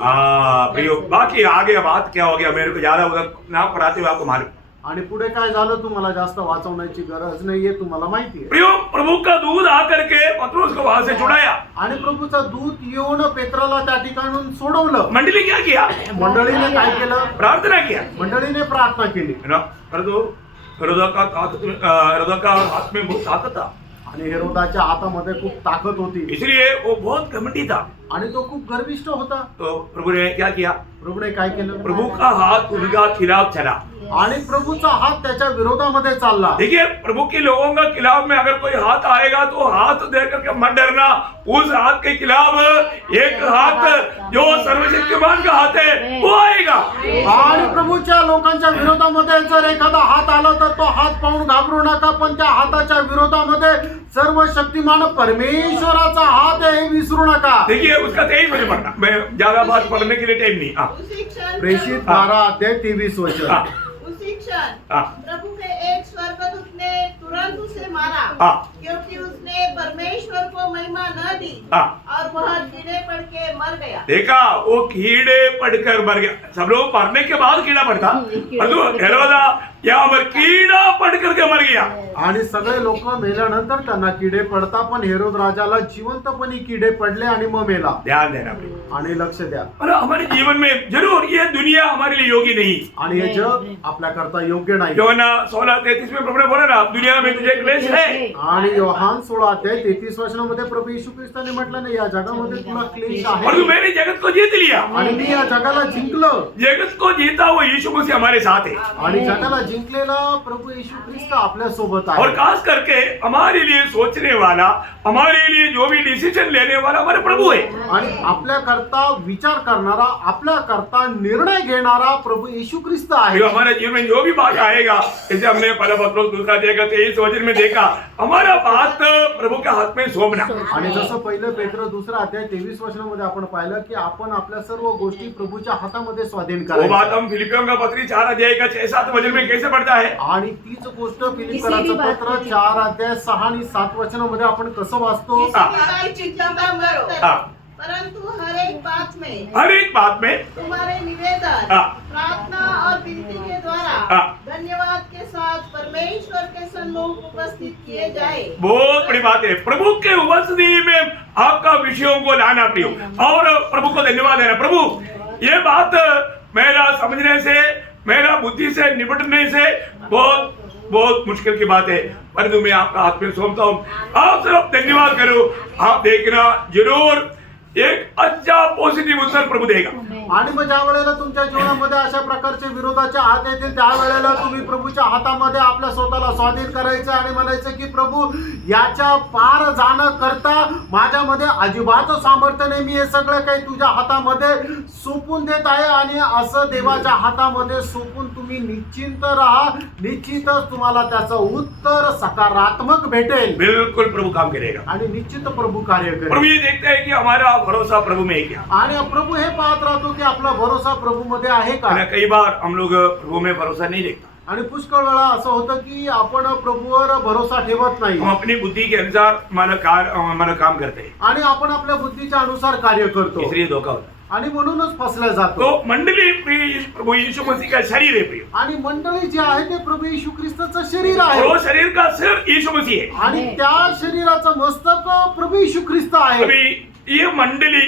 प्रियो बाकी आगे बात क्या हो गया मेरे को ज्यादा उधर ना पढ़ाते हुए आपको मालूम। आणि पुढे काय झालं तुम्हाला जास्त वाचवण्याची गरज नाहीये, तुम्हाला माहिती आहे. प्रियो प्रभु का दूध आकर के पत्रोस को वहां से छुड़ाया। आणि प्रभूचा दूत येऊन पेत्राला त्या ठिकाणून सोडवलं. मंडली क्या किया? मंडळीने काय केलं? प्रार्थना किया, मंडळीने प्रार्थना केली. है ना। परंतु हेरोदा का हाथ में बहुत ताकत था, आणि हेरोदाच्या हातामध्ये खूप ताकद होती इसलिए वो बहुत घमंडी था। आणि तो खूप गर्विष्ठ होता. तो प्रभु ने क्या किया? प्रभूने काय केलं? प्रभु का हाथ उनका खिलाफ चला। आणि प्रभूचा हात त्याच्या विरोधामध्ये चालला. देखिए प्रभु के लोगों का खिलाफ में अगर कोई हाथ आएगा तो हाथ देख करके मत डरना। उस हाथ के खिलाफ एक हाथ जो सर्वशक्तिमान का हाथ है वो आएगा। आणि प्रभूच्या लोकांच्या विरोधामध्ये जर एखादा हात आला तर तो हात पाहून घाबरू नका, पण त्या हाताच्या विरोधामध्ये सर्व शक्तिमान परमेश्वराचा हात आहे हे विसरू नका. देखिए उसका 23 वचन पढ़ना, मैं ज्यादा बात पढ़ने के लिए टाइम नहीं। हाँ, उसी क्षण प्रेषित 12 अध्याय 23 वचन. हाँ, उसी क्षण हाँ, प्रभु के एक स्वर्गदूत ने तुरंत उसे मारा, हाँ, क्योंकि उसने परमेश्वर को महिमा न दी हाँ। और वह कीड़े पड़ के मर गया। देखा वो कीड़े पड़कर मर गया। सब लोग मरने के बाद कीड़ा पड़ता, परंतु हेरोदा यहाँ पर कीड़ा पड़ करके मर गया। आणि सगळे लोक मेल्यानंतर त्यांना किडे पडतात, पण हेरोद राजाला जिवंतपणे किडे पडले आणि मग मेला. ध्यान देना प्रिय। आणि लक्ष द्या. और हमारे जीवन में जरूर ये दुनिया हमारे लिए योग्य नहीं। आणि हे जग आपल्या करता योग्य नाही. योना 16:33 में प्रभु ने बोला ना, दुनिया में तुझे क्लेश है। आणि योहान 16 अध्याय 33 वचनामध्ये प्रभू येशू ख्रिस्ताने म्हटलं नाही, या जगामध्ये तुला क्लेश और आहे मैंने जगत को जीत लिया। आणि मी या जगाला जिंकलं. जगत को जीता वो यीशु मसीह हमारे साथ है। आणि जगाला जिंकलेला प्रभू येशू ख्रिस्त आपल्या सोबत और आहे. खास करके हमारे लिए सोचने वाला, हमारे लिए जो भी डिसीजन लेने वाला हमारे प्रभु है। आणि आपल्या करता विचार करणारा, आपल्या करता निर्णय घेणारा प्रभू येशू ख्रिस्त आहे. जो हमारे जीवन में जो भी बात आएगा, जैसे हमने पहला पत्रोस दूसरा अध्याय 23 वचन में देखा, हमारा बात प्रभु के हाथ में सौंपना। आणि जसं पहिलं पेत्र 2 अध्याय 23 वचनामध्ये आपण पाहिलं की आपण आपल्या सर्व गोष्टी प्रभूच्या हातामध्ये स्वाधीन वो बात करायची. हम फिलिपियों का पत्री 4 अध्याय का 6-7 वचन में कैसे पढ़ता है? आणि तीच गोष्ट फिलिप्पियराचं पत्र 4 अध्याय 6 आणि 7 वचनामध्ये आपण कसं वाचतो? किसी की चिंता मत करो, हाँ। परंतु हर एक हर एक बात में तुम्हारे निवेदन, हाँ। प्रार्थना और विनती के द्वारा हाँ। धन्यवाद के साथ परमेश्वर के सम्मुख उपस्थित किए जाए। बहुत बड़ी बात है, प्रभु के उपस्थिति में आपका विषयों को लाना प्रियो और प्रभु को धन्यवाद देना। प्रभु ये बात मेरा समझने से, मेरा बुद्धि से निपटने से बहुत बहुत मुश्किल की बात है, परंतु मैं आपका हाथ में सौंपता हूँ। आप सिर्फ धन्यवाद करो, आप देखना जरूर एक अच्छा पॉझिटिव्ह उत्तर प्रभू देगा। आणि मग ज्या वेळेला तुमच्या जीवनामध्ये अशा प्रकारचे विरोधाचे हात येतील त्यावेळेला तुम्ही प्रभूच्या हातामध्ये आपल्या स्वतःला स्वाधीन करायचं आणि म्हणायचं की प्रभू याच्या पार जाणं करता माझ्यामध्ये अजिबात सामर्थ्य नाही, मी हे सगळं काही तुझ्या हातामध्ये सोपून देत आहे। आणि असं देवाच्या हातामध्ये सोपून तुम्ही निश्चिंत राहा, निश्चितच तुम्हाला त्याचं उत्तर सकारात्मक भेटेल। बिल्कुल प्रभु काम करेगा आणि निश्चित प्रभू कार्य प्रभु करेल। ये देखते हैं कि हमारा भरोसा प्रभु में है क्या। आणि प्रभू हे पाहत राहतो की आपला भरोसा प्रभु मध्ये आहे का। और कई बार हम लोग प्रभु में भरोसा नहीं देखता, आणि पुष्कळ वेळा असं होतं की आपण प्रभूवर भरोसा ठेवत नाही हम अपनी बुद्धि के अनुसार हमारा काम करते हैं, आणि आपण आपल्या बुद्धीच्या अनुसार कार्य करतो इसलिए धोखा होता है। आणि म्हणूनच फसल्या जातो। तो मंडली प्रभु यीशु मसीह का शरीर है प्रिय, आणि मंडळी जी आहे ते प्रभु येशू ख्रिस्ताचं शरीर और आहे वो शरीर का सिर यीशु मसीह है। आणि त्या शरीराचं मस्तक प्रभु येशू ख्रिस्त आहे। अभी ये मंडली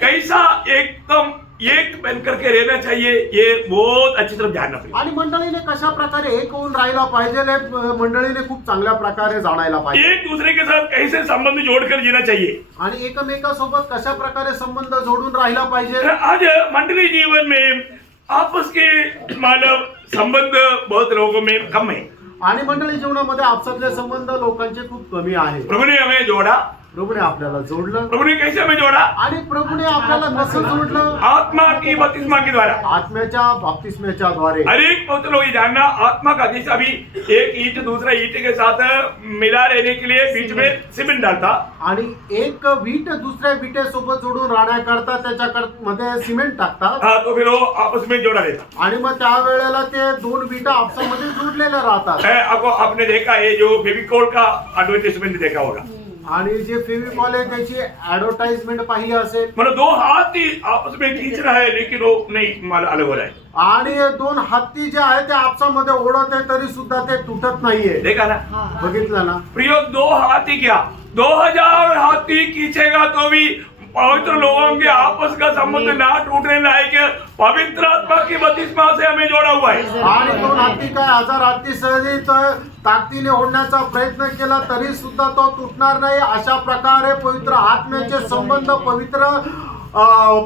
कैसा एकदम एक बन करके रहना चाहिए, ये बहुत अच्छी तरह ध्यान रखना। आणि मंडळीने कशा प्रकारे एक होऊन राहायला पाहिजे हे मंडळीने खूप चांगल्या प्रकारे जाणायला पाहिजे। एक दूसरे के साथ कैसे संबंध जोड़कर जीना चाहिए। आणि एकमेकांसोबत कशा प्रकारे संबंध जोडून राहिला पाहिजे। आज मंडली जीवन में आपस के मानव संबंध बहुत लोगों में कम है। आणि मंडळी जीवनामध्ये आपसातले संबंध लोकांचे खूप कमी आहे। प्रभु ने हमें जोड़ा, प्रभूने आपल्याला जोडलं प्रभु ने कैसे हमें जोड़ा? आणि प्रभूने आपल्याला कसं जोडलं? आत्मा की बपतिस्मा के द्वारा। आत्म्याच्या बाप्तिस्म्याच्या द्वारे। हर एक पवित्र लोग ये जानना, आत्मा का जैसा भी एक ईंट दूसरा ईंट के साथ मिला रहने के लिए बीच में सीमेंट डालता, आणि एक वीट दुसऱ्या विटेसोबत जोडून राहण्याकरता त्याच्या मध्ये सिमेंट टाकतात हाँ, तो फिर वो आपस में जोड़ा रहता। आणि मग त्या वेळेला ते दोन विटा आपसामध्ये जोडलेल्या राहतात। आपने देखा है जो फेविकोल का एडवर्टाइजमेंट देखा होगा, आणि जे फेविकॉल आहे त्याची ऍडव्हर्टाइजमेंट पाहिली असेल, मतलब दो हाथ ही आपस में खींच रहा है लेकिन वो नहीं माल अलग हो रहा है। आणि दोन हत्ती जे आहे ते आपसामध्ये ओढत आहे तरी सुद्धा ते तुटत नाहीये। देखा ना बघितलं ना? प्रियो, दो हाथी क्या 2000 हाथी खींचेगा तो भी पवित्र लोगों के आपस का संबंध ना टूटने लायक पवित्र आत्मा की बपतिस्मा से हमें जोड़ा हुआ है। आणि दोन हत्ती काय 1000 हत्ती सहजी ताकदीने ओढण्याचा प्रयत्न केला तरी सुद्धा तो तुटणार नाही। अशा प्रकारे पवित्र आत्म्याचे संबंध,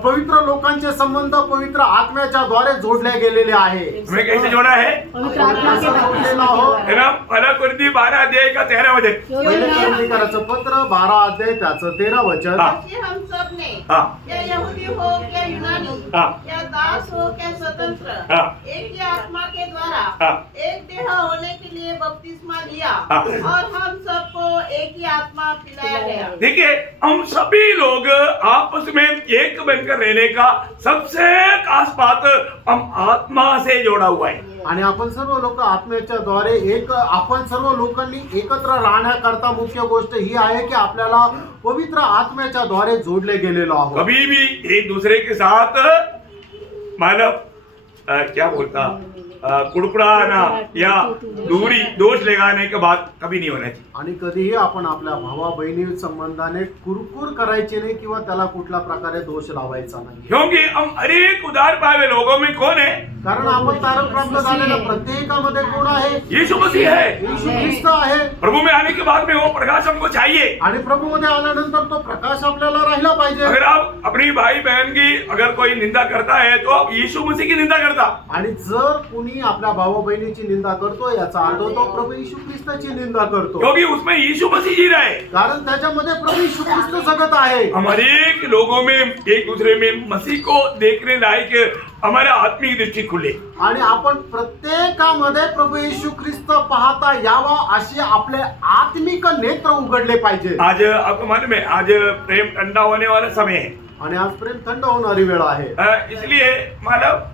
पवित्र लोकांचे संबंध पवित्र आत्म्याच्या द्वारे जोडले गेलेले आहे। हमें कैसे जोड़ा है? पवित्र आत्मा के जोडलेला हो। है ना? पहला कुरिन्थी 12 अध्याय का 13 वचन। पहिले कोरिन्थीकराचं पत्र 12 अध्याय त्याचं 13 वचन। हाँ। कि हम सब ने, हाँ। क्या यहूदी हो क्या यूनानी, हाँ। क्या दास हो क्या स्वतंत्र, हाँ। एक ही आत्मा के द्वारा हाँ। एक देह होने के लिए बपतिस्मा लिया, हाँ। और हम सबको एक ही आत्मा पिलाया गया। देखिए, हम सभी लोग आपस में एक बनकर रहने का सबसे खास बात हम आत्मा से जोड़ा हुआ है। आणि आपण सर्व लोक आत्म्याच्या द्वारे एक, आपण सर्व लोकांनी एकत्र राहण्याकरता मुख्य गोष्ट ही आहे की आपल्याला पवित्र आत्म्याच्या द्वारे जोडले गेलेलो आहोत। कभी भी एक दूसरे के साथ मानव क्या बोलता कुड़कुड़ाना या दूरी दोष लगाने के बाद कभी नहीं होना चाहिए। आणि कधीही आपण आपल्या भावा बहिणी संबंधाने कुरकुर करायची नाही किंवा त्याला कुठल्या प्रकारे दोष लावायचा नाही। क्योंकि हम हर एक उद्धार पाए हुए लोगों में कौन है? कारण आपण तारण प्राप्त झालेल्या प्रत्येकामध्ये कोण आहे? यीशु मसीह है। येशू ख्रिस्त आहे। प्रभु में आने के बाद में वो प्रकाश हमको चाहिए। आणि प्रभूमध्ये आल्यानंतर तो प्रकाश आपल्याला राहिला पाहिजे। अगर आप अपनी भाई बहन की अगर कोई निंदा करता है तो आप यीशु मसीह की निंदा करता। आणि जर कुणी आपल्या भावा बहिणीची निंदा करतो याचा अर्थ तो प्रभू येशू ख्रिस्ताची निंदा करतो, क्योंकि उसमें यीशु मसीह जी रहा है। कारण त्याच्यामध्ये प्रभू येशू ख्रिस्त जगत आहे। हमारे एक लोगों में एक दूसरे में मसीह को देखने लायक हमारा आत्मिक दृष्टि खुले। आणि आपण प्रत्येकामध्ये प्रभू येशू ख्रिस्त पाहता यावा अशी आपले आत्मिक नेत्र उघडले पाहिजे। आज आपको मालूम है, आज प्रेम ठंडा होने वाला समय है। आणि आज प्रेम थंड होणारी वेळ आहे। इसलिए मानव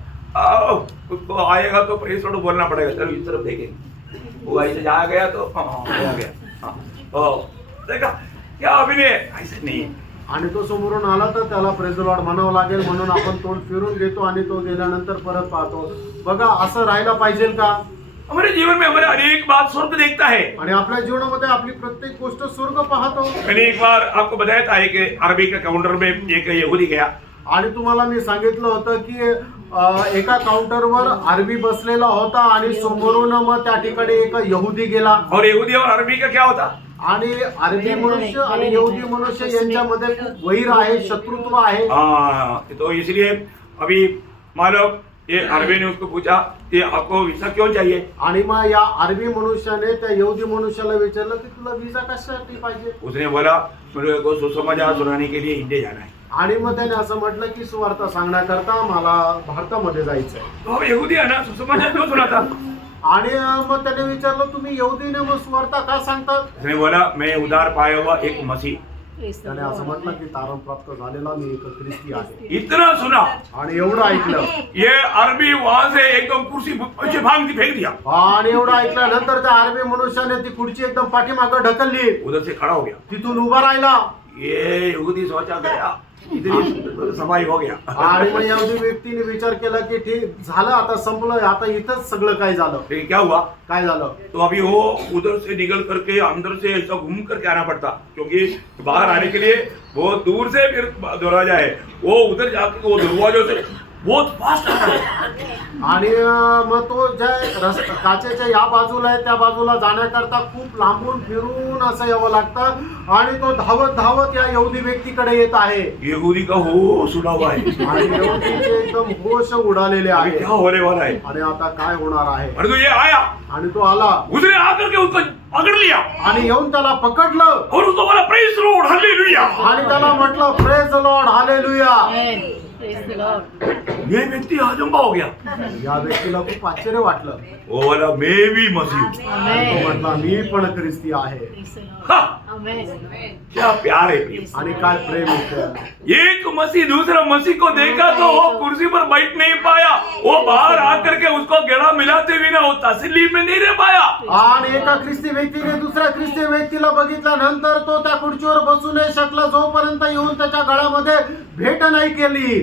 उसको आएगा तो प्रेस थोड़ा बोलना पड़ेगा, चलो इस तरफ देखें, वो ऐसे जा गया तो आ गया। देखा क्या अभिनय? ऐसा नहीं है। आणि तो समोरून आला तर त्याला प्रेज द लॉर्ड म्हणावं लागेल, म्हणून आपण तोंड फिरून घेतो आणि तो गेल्यानंतर परत पाहतो. बघा, असं राहायला पाहिजे का? हमारे जीवन में हमारे अनेक बात स्वर्ग देखता है. आणि आपल्या जीवनामध्ये आपली प्रत्येक गोष्ट स्वर्ग पाहतो. मैंने एक बार आपको बताया था एक अरबी के काउंटर में एक यहूदी गया. आणि तुम्हाला मी सांगितलं होतं की एका काउंटरवर अरबी बसलेला होता आणि समोरून मग त्या ठिकाणी एक यहुदी गेला. और यहूदी और अरबी का क्या होता? आणि अरबी मनुष्य आणि यहुदी मनुष्य यांच्यामध्ये खूप वैर आहे, शत्रुत्व आहे. तो इसलिए अभी मालूम ये अरबी ने उसको पूछा कि आपको वीजा क्यों चाहिए. आणि मग या अरबी मनुष्याने त्या यहुदी मनुष्याला विचारलं की तुला विजा कशासाठी पाहिजे. उसने बोला मेरे को सुसमाचार सुनाने के लिए इंडिया जाना है. आणि मग त्याने असं म्हटलं की सुवार्ता सांगण्याकरता मला भारतामध्ये जायचंय. तो यहूदी है ना, सुसमाचार क्यों सुनाता. आणि मग त्याने विचारलं तुम्ही यहुदीने मग सुवार्ता का सांगतात. उसने बोला मैं उधार पाया हुआ एक मसीह. त्याने असं म्हटलं की तारण प्राप्त झालेला मी एक ख्रिस्ती आहे. इतना सुना आणि एवढं ऐकलं, ये अरबी वहां से एकदम कुर्सी पीछे भांग फेंक दिया. आणि एवढं ऐकल्यानंतर त्या अरबी मनुष्याने ती खुर्ची एकदम पाठीमागं ढकलली, उधर से खड़ा हो गया. तिथून उभा राहिला. ये यहूदी सोचा गया इतनी सफाई हो गया. आणि मग यहुदी व्यक्तीने विचार केला की ठीक झालं, आता संपलं, आता इथंच सगळं काय झालं. लेकिन क्या हुआ, काय झालं. तो अभी वो उधर से निकल करके अंदर से ऐसा घूम करके आना पड़ता, क्योंकि बाहर आने के लिए बहुत दूर से फिर दरवाजा है, वो उधर जाके वो दरवाजों से बहुत फास्ट आता है. आणि मग तो ज्या काचेच्या या बाजूला आहे त्या बाजूला जाण्याकरता खूप लांबून फिरून असं यावं लागतं. आणि तो धावत धावत या यहुदी व्यक्तीकडे येत आहे. यहूदी का हो सुना हुआ है. आणि यहुदीचे एकदम होश उडालेले अभी आहे. क्या होने वाला है. आणि आता काय होणार आहे. और तो ये आया, आणि तो आला उसने आकर के उसको पकड़ लिया आणि येऊन त्याला पकडलं और उसको बोला प्रेज लॉर्ड हालेलुया. आणि त्याला म्हटलं praise the Lord hallelujah. Praise the Lord. ये व्यक्ति अचंबा हो गया. या व्यक्तीला खूप आश्चर्य वाटलं. वो बोला मैं भी मसीह हूं. तो म्हटला मी पण ख्रिस्ती आहे. Praise the Lord. हा, Amen. क्या प्यार है प्रिय. आणि काय प्रेम होतं. एक मसीह दूसरा मसीह को देखा तो वो कुर्सी पर बैठ नहीं पाया, वो बाहर आकर के उसको गला मिलाते बिना वो तसल्ली में नहीं रह पाया. आणि एका ख्रिस्ती व्यक्तीने दुसऱ्या ख्रिस्ती व्यक्तीला बघितल्यानंतर तो त्या खुर्चीवर बसू नाही शकला जोपर्यंत येऊन त्याच्या गळ्यामध्ये भेट नाही केली.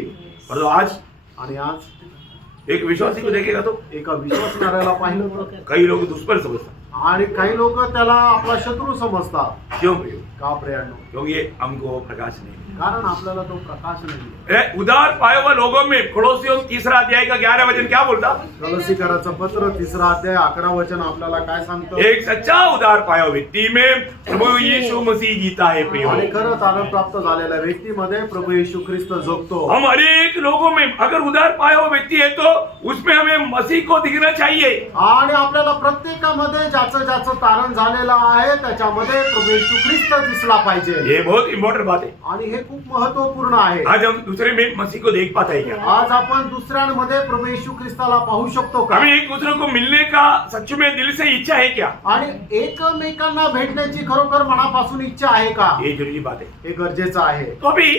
और तो आज आणि आज एक विश्वासी को देखेगा तो एका विश्वासणाऱ्याला पाहिलं तर कई लोग दुश्मन समझता. आणि काही लोक त्याला आपला शत्रू समजतात. क्यों प्रिय. का प्रियांनो. क्योंकि हमको प्रकाश नहीं. कारण आपल्याला तो प्रकाश नाही. उधार पाए हुए लोगों में कोलोसियों 3 अध्याय का 11 वचन क्या बोलता. कलसीकराचं पत्र 3 अध्याय 11 वचन आपल्याला काय सांगतं. एक सच्चा उधार पाया हुआ व्यक्ति में प्रभु यीशु मसीह जीता है प्रिय. आणि खरं तारण प्राप्त झालेल्या व्यक्तीमध्ये प्रभू येशू ख्रिस्त जगतो. हम अनेक लोगों में अगर उधार पाया हुआ व्यक्ति है तो उसमें हमें मसीह को दिखना चाहिए. आणि आपल्याला प्रत्येकामध्ये ज्याचं ज्याचं तारण झालेलं आहे त्याच्यामध्ये प्रभू येशू ख्रिस्त दिसला पाहिजे. ये बहुत इंपॉर्टेंट बात है. आणि हे खूप महत्वपूर्ण आहे. आज हम दूसरे में मसीह को देख पाते हैं क्या. आज आपण दुसऱ्यांमध्ये प्रभू येशू ख्रिस्ताला पाहू शकतो का. हमें एक दूसरे को मिलने का सच में दिल से इच्छा है क्या. आणि एकमेकांना भेटण्याची खरोखर मनापासून इच्छा आहे का. ये जरूरी बात है. हे गरजेचं आहे. तो अभी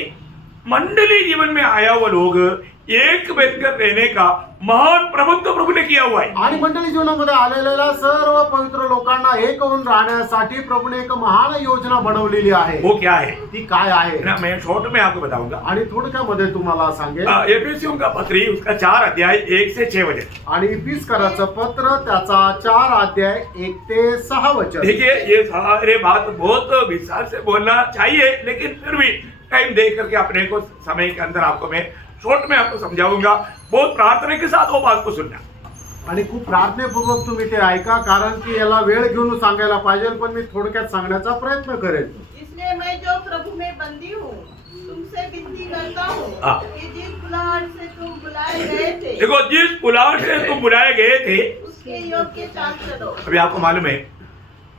मंडली जीवन में आया हुआ लोग एक बनकर रहने का महान प्रबंध प्रभु ने किया हुआ है. आणि मंडळी जीवनामध्ये आलेल्या सर्व पवित्र लोकांना एक होऊन राहण्यासाठी प्रभूने एक महान योजना बनवलेली आहे. वो क्या है ती काय आहे ना, मैं शॉर्ट में आपको बताऊंगा. आणि थोडक्यामध्ये तुम्हाला सांगेल. एफेसियों का पत्री उसका 4 अध्याय 1 से 6 वचन. आणि इफिसकराचं पत्र त्याचा 4 अध्याय 1 ते 6 वचन. देखिए ये सारे बात बहुत विस्तार से बोलना चाहिए, लेकिन फिर भी टाइम दे करके अपने को समय के अंदर आपको मैं शॉर्ट में आपको समझाऊंगा. बहुत प्रार्थना के साथ वो बात को सुनना. आणि खूप प्रार्थनेपूर्वक तुम्ही ते ऐका, कारण की याला वेळ घेऊन सांगायला पाहिजे, पण मी थोडक्यात सांगण्याचा प्रयत्न करेन. इसलिए मैं जो प्रभु में बंदी हूँ तुमसे विनती करता हाँ। हूँ कि जिस बुलाहट से तुम बुलाए गए थे देखो जिस बुलाहट से तुम बुलाए गए थे उसके योग्य चाल चलो. अभी आपको मालूम है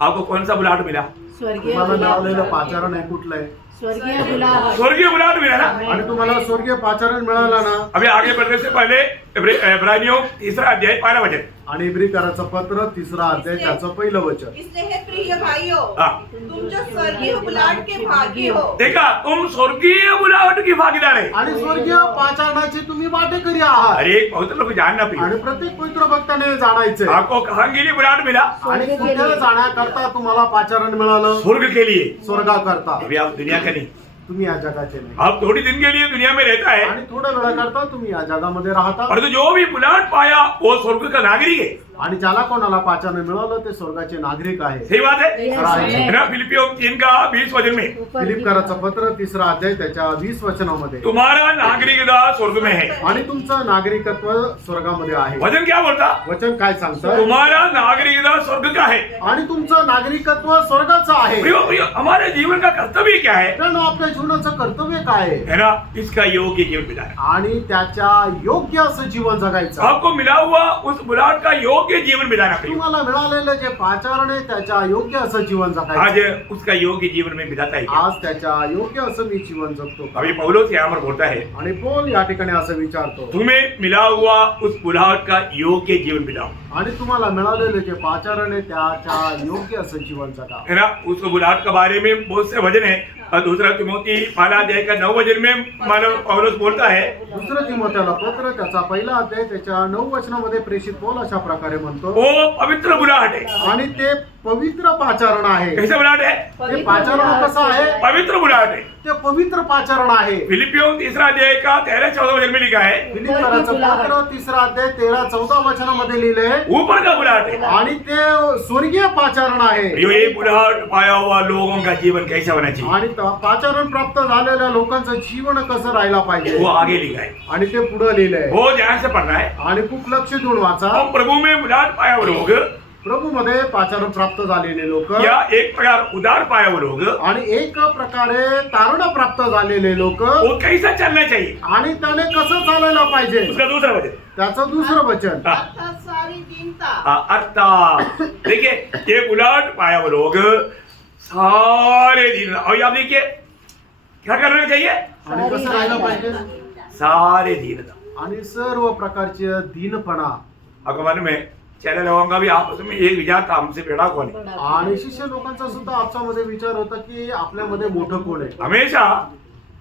आपको कौन सा बुलाहट मिला. स्वर्गीय तुम्हाला बुलाहट. मिळालेलं पाचारण आहे कुठलं आहे. स्वर्गीय बुलाहट. स्वर्गीय बुलाहट मिला ना. आणि तुम्हाला स्वर्गीय पाचारण मिळालं ना. अभी आगे बढ़ने से पहले इब्रानियों 3 अध्याय 1 वचन. आणि इब्रिकराचं पत्र 3 अध्याय त्याचं पहिलं वचन. इसलिए हे प्रिय भाइयों हाँ. तुम जो स्वर्गीय बुलाहट के भागी हो. देखा तुम स्वर्गीय बुलाहट की भागीदार है. आणि स्वर्गीय पाचारणाची तुम्ही वाटेकरी आहात. अरे एक पवित्र लोग जानना प्रिय. आणि प्रत्येक पवित्र भक्ताने जाणायचं. आपको कहाँ के लिए बुलाहट मिला. आणि कुठे जाण्याकरता तुम्हाला पाचारण मिळालं. स्वर्ग के लिए. स्वर्गाकरता. अभी आप दुनिया का नहीं तुम्ही या जगाचे नाही आप थोड़ी दिन के लिए दुनिया में रहता है, आणि थोड्या वेळाकरता तुम्ही या जगामध्ये राहता परंतु जो भी बुलाहट पाया वो स्वर्ग का नागरिक है। आणि ज्याला कोणाला पाचाने मिळालं ते स्वर्गाचे नागरिक आहे. सही बात है Yes, Right. है ना। फिलिपियों 3 का 20 वचन में ऊपर फिलिप की- कराचं पत्र 3रा अध्याय त्याच्या 20 वचनामध्ये तुम्हारा नागरिकता स्वर्ग में है। आणि तुमचं नागरिकत्व स्वर्गामध्ये आहे. वचन क्या बोलता? वचन काय सांगतं? तुम्हारा नागरिकता स्वर्ग का है। आणि तुमचं नागरिकत्व स्वर्गाचं आहे. प्रियो प्रियो, हमारे जीवन का कर्तव्य क्या है? मित्रांनो, आपल्या जीवनाचं कर्तव्य काय आहे? है ना, इसका योग्य जीवन बिताना। आणि त्याच्या योग्य असं जीवन जगायचं. आपको मिला हुआ उस बुलाहट का योग्य जीवन बिताना प्रियो। तुम्हाला मिळालेलं जे पाचारण आहे त्याच्या योग्य असं जीवन आज जगायचं. उसका योग्य जीवन में बिताता है क्या? आज त्याच्या योग्य असं मी जीवन जगतो का? अभी पौलुस यहाँ पर बोलता है, आणि पौल या ठिकाणी असं विचारतो, तुम्हें मिला हुआ उस बुलाहट का योग्य जीवन बिताओ। आणि तुम्हाला मिळालेलं जे पाचारण आहे त्याच्या योग्य असं जीवन जगा. है ना, उस बुलाहट के बारे में बहुत से वचन है। और दूसरा तिमोथी 1 अध्याय का 9 वचन में मानव पौलुस बोलता है, दुसरं तिमोथेला पत्र त्याचा 1 अध्याय त्याच्या 9 वचनामध्ये प्रेषित पौल अशा प्रकारे म्हणतो, वो पवित्र बुलाहट है। आणि ते पवित्र पाचारण आहे. कैसे बुलाहट है? ते पाचारण कसं आहे? पवित्र बुलाहट है। ते पवित्र पाचारण आहे. फिलिपियों 3 अध्याय का 13-14 वचन में लिखा है, फिलिप कराचं पत्र 3रा अध्याय 13-14 वचनामध्ये लिहिलंय, ऊपर का बुलाहट है। आणि ते स्वर्गीय पाचारण आहे. ये बुलाहट पाया हुआ लोगों का जीवन कैसा होना चाहिए, आणि पाचारण प्राप्त झालेल्या लोकांचं जीवन कसं राहायला पाहिजे वो आगे लिखा है। आणि ते पुढे लिहिलंय. वो ध्यान से पढ़ना है। आणि खूप लक्ष देऊन वाचा. हम प्रभु में बुलाहट पाया हुए लोग, प्रभू मध्ये पाचारण प्राप्त झालेले लोक, या एक प्रकार उदार पाया हुए लोग, आणि एक प्रकारे तारण प्राप्त झालेले लोक, वो कैसा चलना चाहिए, आणि त्याने कसं चालायला पाहिजे उसका दूसरा वचन। त्याचं दुसरं वचन. हाँ। अर्थात सारी दीनता, अर्थात देखिए ये बुलाहट पाया हुए लोग सारे दिन, और आप देखिए क्या करना चाहिए, आणि कसं राहायला पाहिजे, सारे दिन। आणि सर्व प्रकारचे दीनपणा. आपको मालूम है चैले लोगों का भी आपस में एक विचार था, हमसे बड़ा कौन है। आणि शिष्य लोकांचा सुद्धा आपसामध्ये विचार होता की आपल्यामध्ये मोठं कोण आहे. हमेशा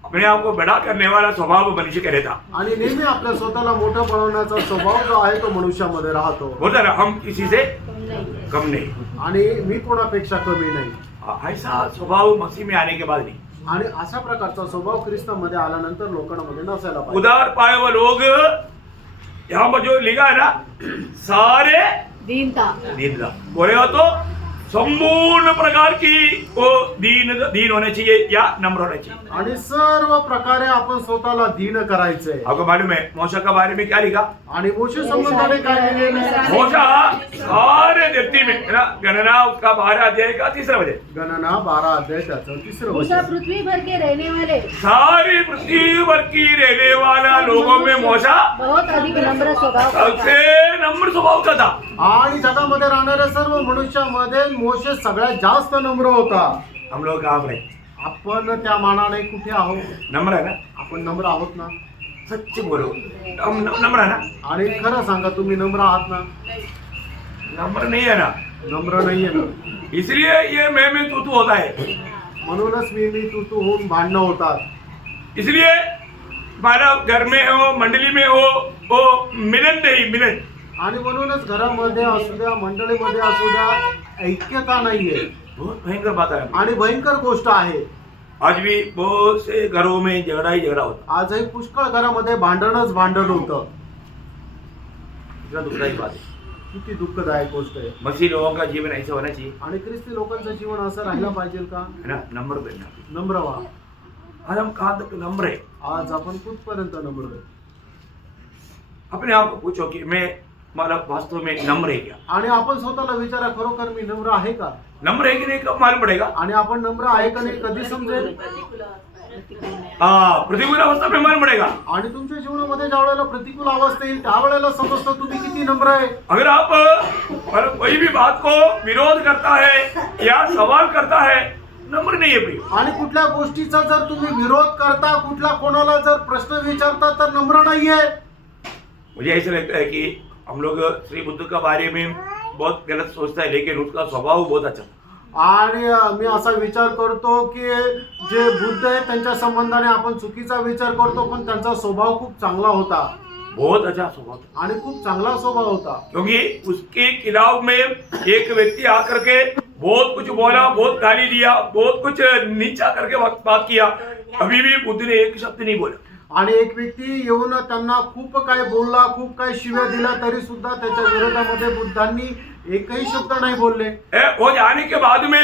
अपने आप को बड़ा करने वाला स्वभाव मनुष्य का रहता। आणि नेहमी आपल्या स्वतःला मोठं बनवण्याचा स्वभाव जो आहे तो मनुष्यामध्ये राहतो. बोलता ना, हम किसी से नहीं. कम नहीं। आणि मी कोणापेक्षा कमी नाही. ऐसा स्वभाव मसीह में आने के बाद नहीं। आणि अशा प्रकारचा स्वभाव ख्रिस्तामध्ये आल्यानंतर लोकांमध्ये नसायला पाहिजे. उदार पाए हुए लोग, यहाँ पर जो लिखा है ना, सारे दीनता. दीन बोलेगा तो संपूर्ण प्रकार की वो दीन होने चाहिए या नम्र होने चाहिए। आणि सर्व प्रकारे आपण स्वतःला दीन करायचंय. आपको मालूम है मोशा के बारे में क्या लिखा? आणि मोशे संबंधाने काय लिहिलेलं आहे? मोशा सारे धरती में, है ना, गणना उसका 12 अध्याय का 3रा वचन, गणना 12 अध्याय त्याचं 3रं मूसा वचन. पृथ्वी भर के रहने वाले सारी पृथ्वी पर की रहने वाला लोगों में मोशा बहुत अधिक नम्र स्वभाव का था. सबसे नम्र स्वभाव का था। आणि जगामध्ये राहणाऱ्या सर्व मनुष्यामध्ये मोशे सगळ्यात जास्त नम्र होता. हम लोग कहाँ पर है? आपण त्या मानाने कुठे आहोत? नम्र है ना? आपण नम्र आहोत ना? सच्ची बोलो, हम नम्र है ना? आणि खरं सांगा, तुम्ही नम्र आहात ना? नम्र नहीं है ना, नम्र नाहीये ना. इसलिए ये मैं तू होता है। म्हणूनच मी तू होऊन भांडणं होतात. इसलिए मानव घर में हो, मंडली में हो, वो मिलन नहीं, मिलन। आणि म्हणूनच घरामध्ये असू द्या, मंडळीमध्ये असू द्या, ऐक्यता नाहीये. बहुत भयंकर बात है। आणि भयंकर गोष्ट आहे. आज भी बहुत से घरों में झगड़ा ही झगड़ा होता आजही पुष्कळ घरामध्ये भांडणच भांडण होतं. है। दुखदायी बात है। किती दुःखदायक गोष्ट आहे. मसीह लोगों का जीवन ऐसा होना चाहिए, आणि ख्रिस्ती लोकांचं जीवन असं राहायला पाहिजे का? है ना, नम्र बनना। नम्र व्हा. आज हम कहाँ तक नम्र है? आज आपण कुठपर्यंत नम्र आहे? अपने आप को पूछो कि मैं मतलब वास्तव में नम्र है क्या? आणि आपण स्वतःला विचारा, खरोखर मी नम्र आहे का? नम्र है कि नहीं कब मालूम पड़ेगा? आणि आपण नम्र आहे का नाही कधी समजेल? प्रतिकूल अवस्था में मालूम पड़ेगा। आणि तुमच्या जीवनामध्ये ज्या वेळेला प्रतिकूल अवस्था येईल त्यावेळेला समजतं तुम्ही किती नम्र आहे. अगर आप मतलब कोई भी बात को विरोध करता है या सवाल करता है, नम्र नहीं है प्रिय। आणि कुठल्या गोष्टीचा जर तुम्ही विरोध करता, कुठल्या कोणाला जर प्रश्न विचारता तर नम्र नाहीये. मुझे ऐसा लगता है कि हम लोग श्री बुद्ध के बारे में बहुत गलत सोचता है, लेकिन उसका स्वभाव बहुत अच्छा था। आणि मी असा विचार करतो की जे बुद्ध आहे त्यांच्या संबंधाने आपण चुकीचा विचार करतो, पण त्यांचा स्वभाव खूप चांगला होता. बहुत अच्छा स्वभाव था, आणि खूप चांगला स्वभाव होता. क्योंकि उसके खिलाफ में एक व्यक्ति आकर के बहुत कुछ बोला, बहुत गाली दिया, बहुत कुछ नीचा करके बात किया, अभी भी बुद्ध ने एक शब्द नहीं बोला. आणि एक व्यक्ती येऊन त्यांना खूप काय बोलला, खूप काय शिव्या दिला, तरी सुद्धा त्याच्या विरोधामध्ये बुद्धांनी एकही शब्द नाही बोलले. वो जाने के बाद में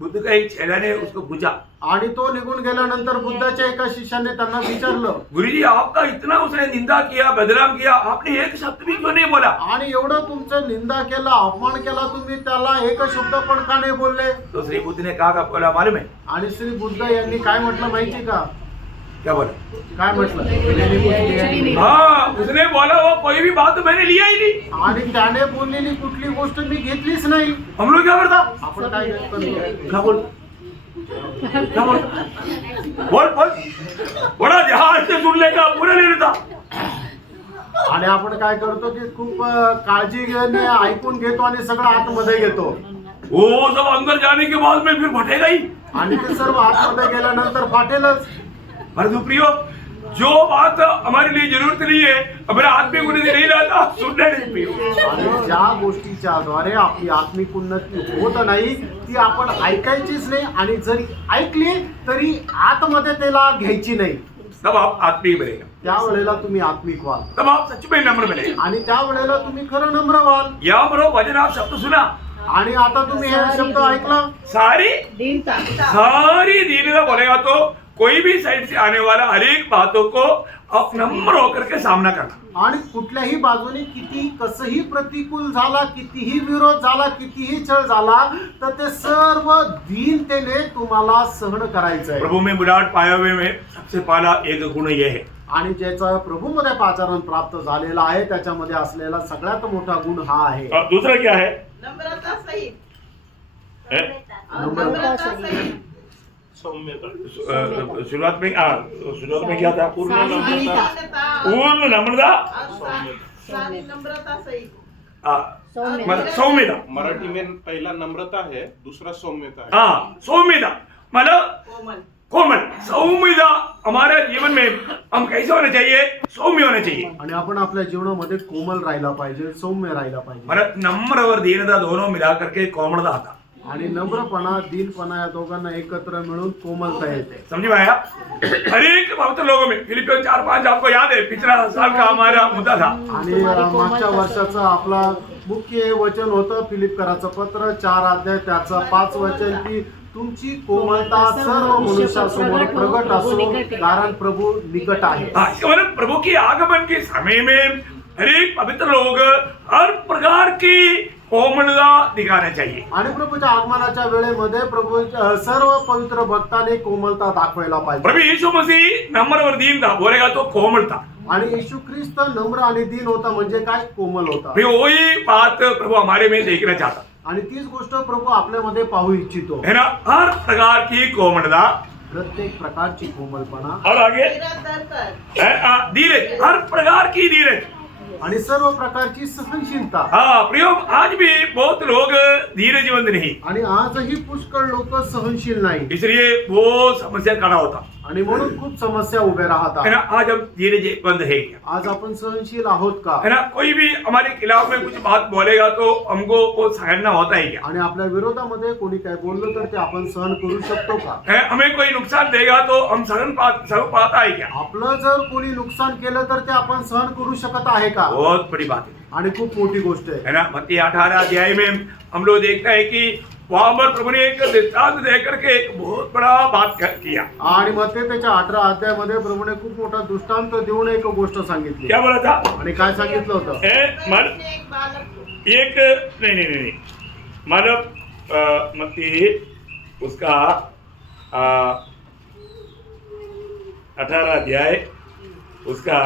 बुद्ध का एक चेला ने उसको पूछा, आणि तो निघून गेल्यानंतर बुद्धाच्या एका शिष्याने त्यांना विचारलं, गुरुजी आपका इतना उसने निंदा किया, बदनाम किया, आपने एक शब्द भी क्यों नहीं बोला? आणि एवढं तुमचं निंदा केला, अपमान केला, तुम्ही त्याला एक शब्द पण का नाही बोलले? तो श्री बुद्ध ने कहा बोला मालूम है आणि श्री बुद्ध यांनी काय म्हटलं माहिती का? क्या बोला? काय म्हटलं? हाँ, उसने बोला वो कोई भी बात मैंने लिया ही नहीं. आणि त्याने बोललेली कुठली गोष्ट मी घेतलीच नाही. हम लोग क्या करता? आपण काय करतो? क्या बोल क्या बोल बोल बोल बड़ा ध्यान से सुन लेगा, पूरा नहीं लेता. आणि आपण काय करतो की खूप काळजीने ऐकून घेतो आणि सगळं आतमध्ये घेतो. वो सब अंदर जाने के बाद में फिर फटेगा ही. आणि ते सर्व आतमध्ये गेल्यानंतर फाटेलच. अरे प्रियो, जो बात हमारे लिए जरूरत नहीं है, हमारे आत्मिक उन्नति नहीं लाता, सुनना नहीं प्रियो. आणि ज्या गोष्टीच्या द्वारे आपली आत्मिक उन्नती होत नाही ती आपण ऐकायचीच नाही, आणि जरी ऐकली तरी आतमध्ये त्याला घ्यायची नाही. तब आप आत्मिक बनेगा, त्यावेळेला तुम्ही आत्मिक व्हाल, तब आप सच में नम्र बनेगा. आणि त्यावेळेला तुम्ही खरं नम्र व्हाल. या बरो वचन आप शब्द सुना, आणि आता तुम्ही हे शब्द ऐकला, सारी दीनता. सारी दीनता बोलेगा तो कोई भी साइड से आने वाला हर एक बातों को आप नम्र होकर के सामना करना. आणि कुठल्याही बाजूने किती कसंही प्रतिकूल झाला, कितीही विरोध झाला, कितीही छळ झाला, तर ते सर्व दीनतेने तुम्हाला सहन करायचं आहे. प्रभु में बुलाहट पाए हुए में सबसे पहला एक गुण ये है, आणि ज्याचा प्रभूमध्ये पाचारण प्राप्त झालेला आहे त्याच्यामध्ये असलेला सगळ्यात मोठा गुण हा आहे. और दूसरा क्या है? नम्रता सहित. है? नम्रता सहित. शुरुआत में क्या था? दीनता. नम्रता पूर्ण नम्रता, सारी नम्रता सहित. मतलब सौम्यता. मराठी में पहला नम्रता है, दूसरा सौम्यता है. हाँ, सौम्यता मतलब कोमल. कोमल. सौम्यता हमारे जीवन में हम कैसे होने चाहिए? सौम्य होने चाहिए. आणि आपण आपल्या जीवनामध्ये कोमल राहिला पाहिजे, सौम्य राहिला पाहिजे. मतलब नम्र और दीनता दोनों मिला करके कोमलता आता. आणि नम्रपणा, दीनपणा या दोघांना एकत्र मिळून कोमलता येते. समझ में आया? हर एक पवित्र लोगों में फिलिपियन 4:5 आपको याद है, पिछला साल का हमारा मुद्दा था. आणि मागच्या वर्षाचं आपला मुख्य वचन होतं फिलिपकराचं पत्र 4 अध्याय त्याचं 5 वचन की तुमची कोमलता सर्व मनुष्यासमोर प्रगट असो, कारण प्रभू निकट आहे. हाँ, इसका मतलब प्रभु की आगमन के समय में हर एक पवित्र लोग हर प्रकार की कोमलता दिखाना चाहिए. आणि प्रभूच्या आगमनाच्या वेळेमध्ये प्रभू सर्व पवित्र भक्ताने कोमलता दाखवायला पाहिजे. प्रभु यीशु मसीह नम्र और दीन था, बोलेगा तो कोमल था. आणि येशू ख्रिस्त नम्र आणि दीन होता म्हणजे काय? कोमल होता. फिर वही बात प्रभु हमारे में देखना चाहता आणि तीच गोष्ट प्रभू आपल्यामध्ये पाहू इच्छितो, है ना. हर प्रकार की कोमलता प्रत्येक प्रकारची कोमलपणा और आगे धीरज. धीरज, हर प्रकार की धीरज. आणि सर्व प्रकारची सहनशीलता. हाँ प्रियो, आज भी बहुत लोग धीरजवंत नहीं, आणि आजही पुष्कळ लोक सहनशील नाही, इसलिए वो समस्या खड़ा होता आणि म्हणून खूप समस्या उभे है राहतात. ना. आज हम धीरजवंत है क्या? आज आपण सहनशील आहोत का? है ना. कोई भी हमारे खिलाफ में कुछ बात बोलेगा तो हमको वो सहना होता है क्या? आणि आपल्या विरोधामध्ये कोणी काय बोललं तर ते आपण सहन करू शकतो का? हमें कोई नुकसान देगा तो हम सहन पाता है क्या? आपलं जर कोणी नुकसान केलं तर ते आपण सहन करू शकत आहे का? बहुत बड़ी बात है, आणि खूप मोठी गोष्ट आहे. है ना. मत्ती 18 अध्याय में हम लोग देखते हैं कि वहां पर प्रभु ने एक दृष्टांत देकर के एक बहुत बड़ा बात किया. आणि मग ते त्याच्या 18 अध्यायामध्ये प्रभूने खूप मोठा दृष्टांत देऊन एक गोष्ट सांगितली. क्या बोला था? आणि काय सांगितलं होतं? एक बालक. एक नहीं मतलब मत्ती उसका 18 अध्याय उसका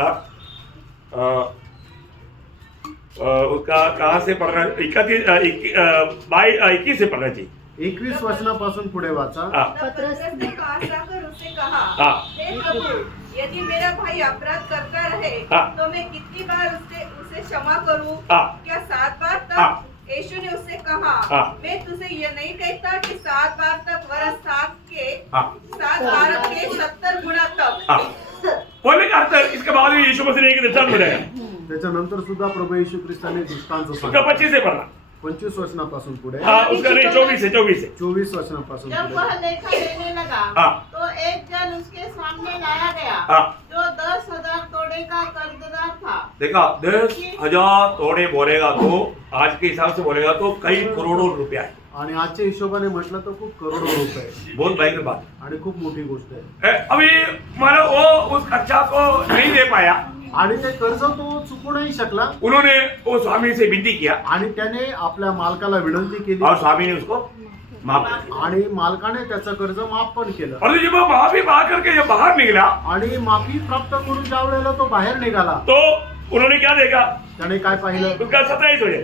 उसका कहाँ से पढ़ना? 21 से पढ़ना चाहिए. 21 वचनापासून पुढे वाचा. पत्रस ने पास आकर उससे कहा, हाँ. हे प्रभु, यदि मेरा भाई अपराध करता रहे हाँ. तो मैं कितनी बार उसे क्षमा करूं? हाँ. क्या 7 बार तक? हाँ. यीशु ने उससे कहा, हाँ. मैं तुझे यह नहीं कहता कि 7 बार तक वरन 7 हाँ. बार के 70 गुना तक. हाँ. बोलने का अर्थ इसके बाद भी यीशु मसीह ने एक दृष्टांत बताया. त्याच्यानंतर सुद्धा प्रभू येशू ख्रिस्ताने दृष्टांत उसका सांगितलं. 25 से पढ़ना. 25 वचनापासून पुढे हाँ उसका नहीं 24 है 24 वचनापासून जब पुढे वह लेखा लेने लगा हाँ। तो एक जन उसके सामने लाया गया हाँ। जो 10,000 तोड़े का कर्जदार था। देखा 10,000 तोड़े बोलेगा तो आज के हिसाब से बोलेगा तो कई करोड़ों रुपया है। आणि आजच्या हिशोबाने म्हटलं तर खूप करोडो रुपये बहुत भयंकर बात आणि खूप मोठी गोष्ट आहे अभी मानो वो उस खर्चा को नहीं दे पाया, आणि ते कर्ज तो चुकू नाही शकला उन्होंने वो स्वामी से विनती किया आणि त्याने आपल्या मालकाला विनंती केली और स्वामी ने उसको माफ कर दिया। आणि मालकाने त्याचं कर्ज माफ पण केलं और जब वो माफी पा करके जब बाहर निकला आणि माफी प्राप्त करून ज्या वेळेला तो बाहेर निघाला तो उन्होंने क्या देखा, त्याने काय पाहिलं उसका 27 हो जाए।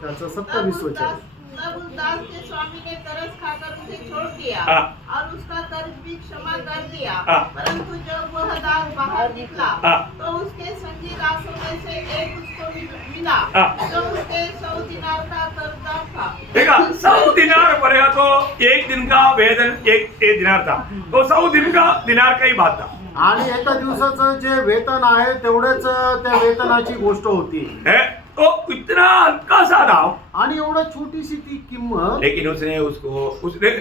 त्याचं 27 वचन तब उस दास के स्वामी ने तरस खाकर उसे छोड़ दिया हाँ। और उसका कर्ज भी क्षमा कर दिया। हाँ। परंतु जब वह दास बाहर निकला हाँ। तो उसके संगी दासों में से एक उसको मिला हाँ। जो उसके 100 दिनार का कर्जदार था। देखा 100 दिनार पड़ेगा तो एक दिन का वेतन एक दिनार था, तो 100 दिन का दिनार का ही बात था। आणि एका दिवसाचं जे वेतन आहे तेवढेच त्या वेतनाची गोष्ट होती है तो इतना हल्का सा दाम, आणि एवढं छोटीशी ती किंमत लेकिन उसने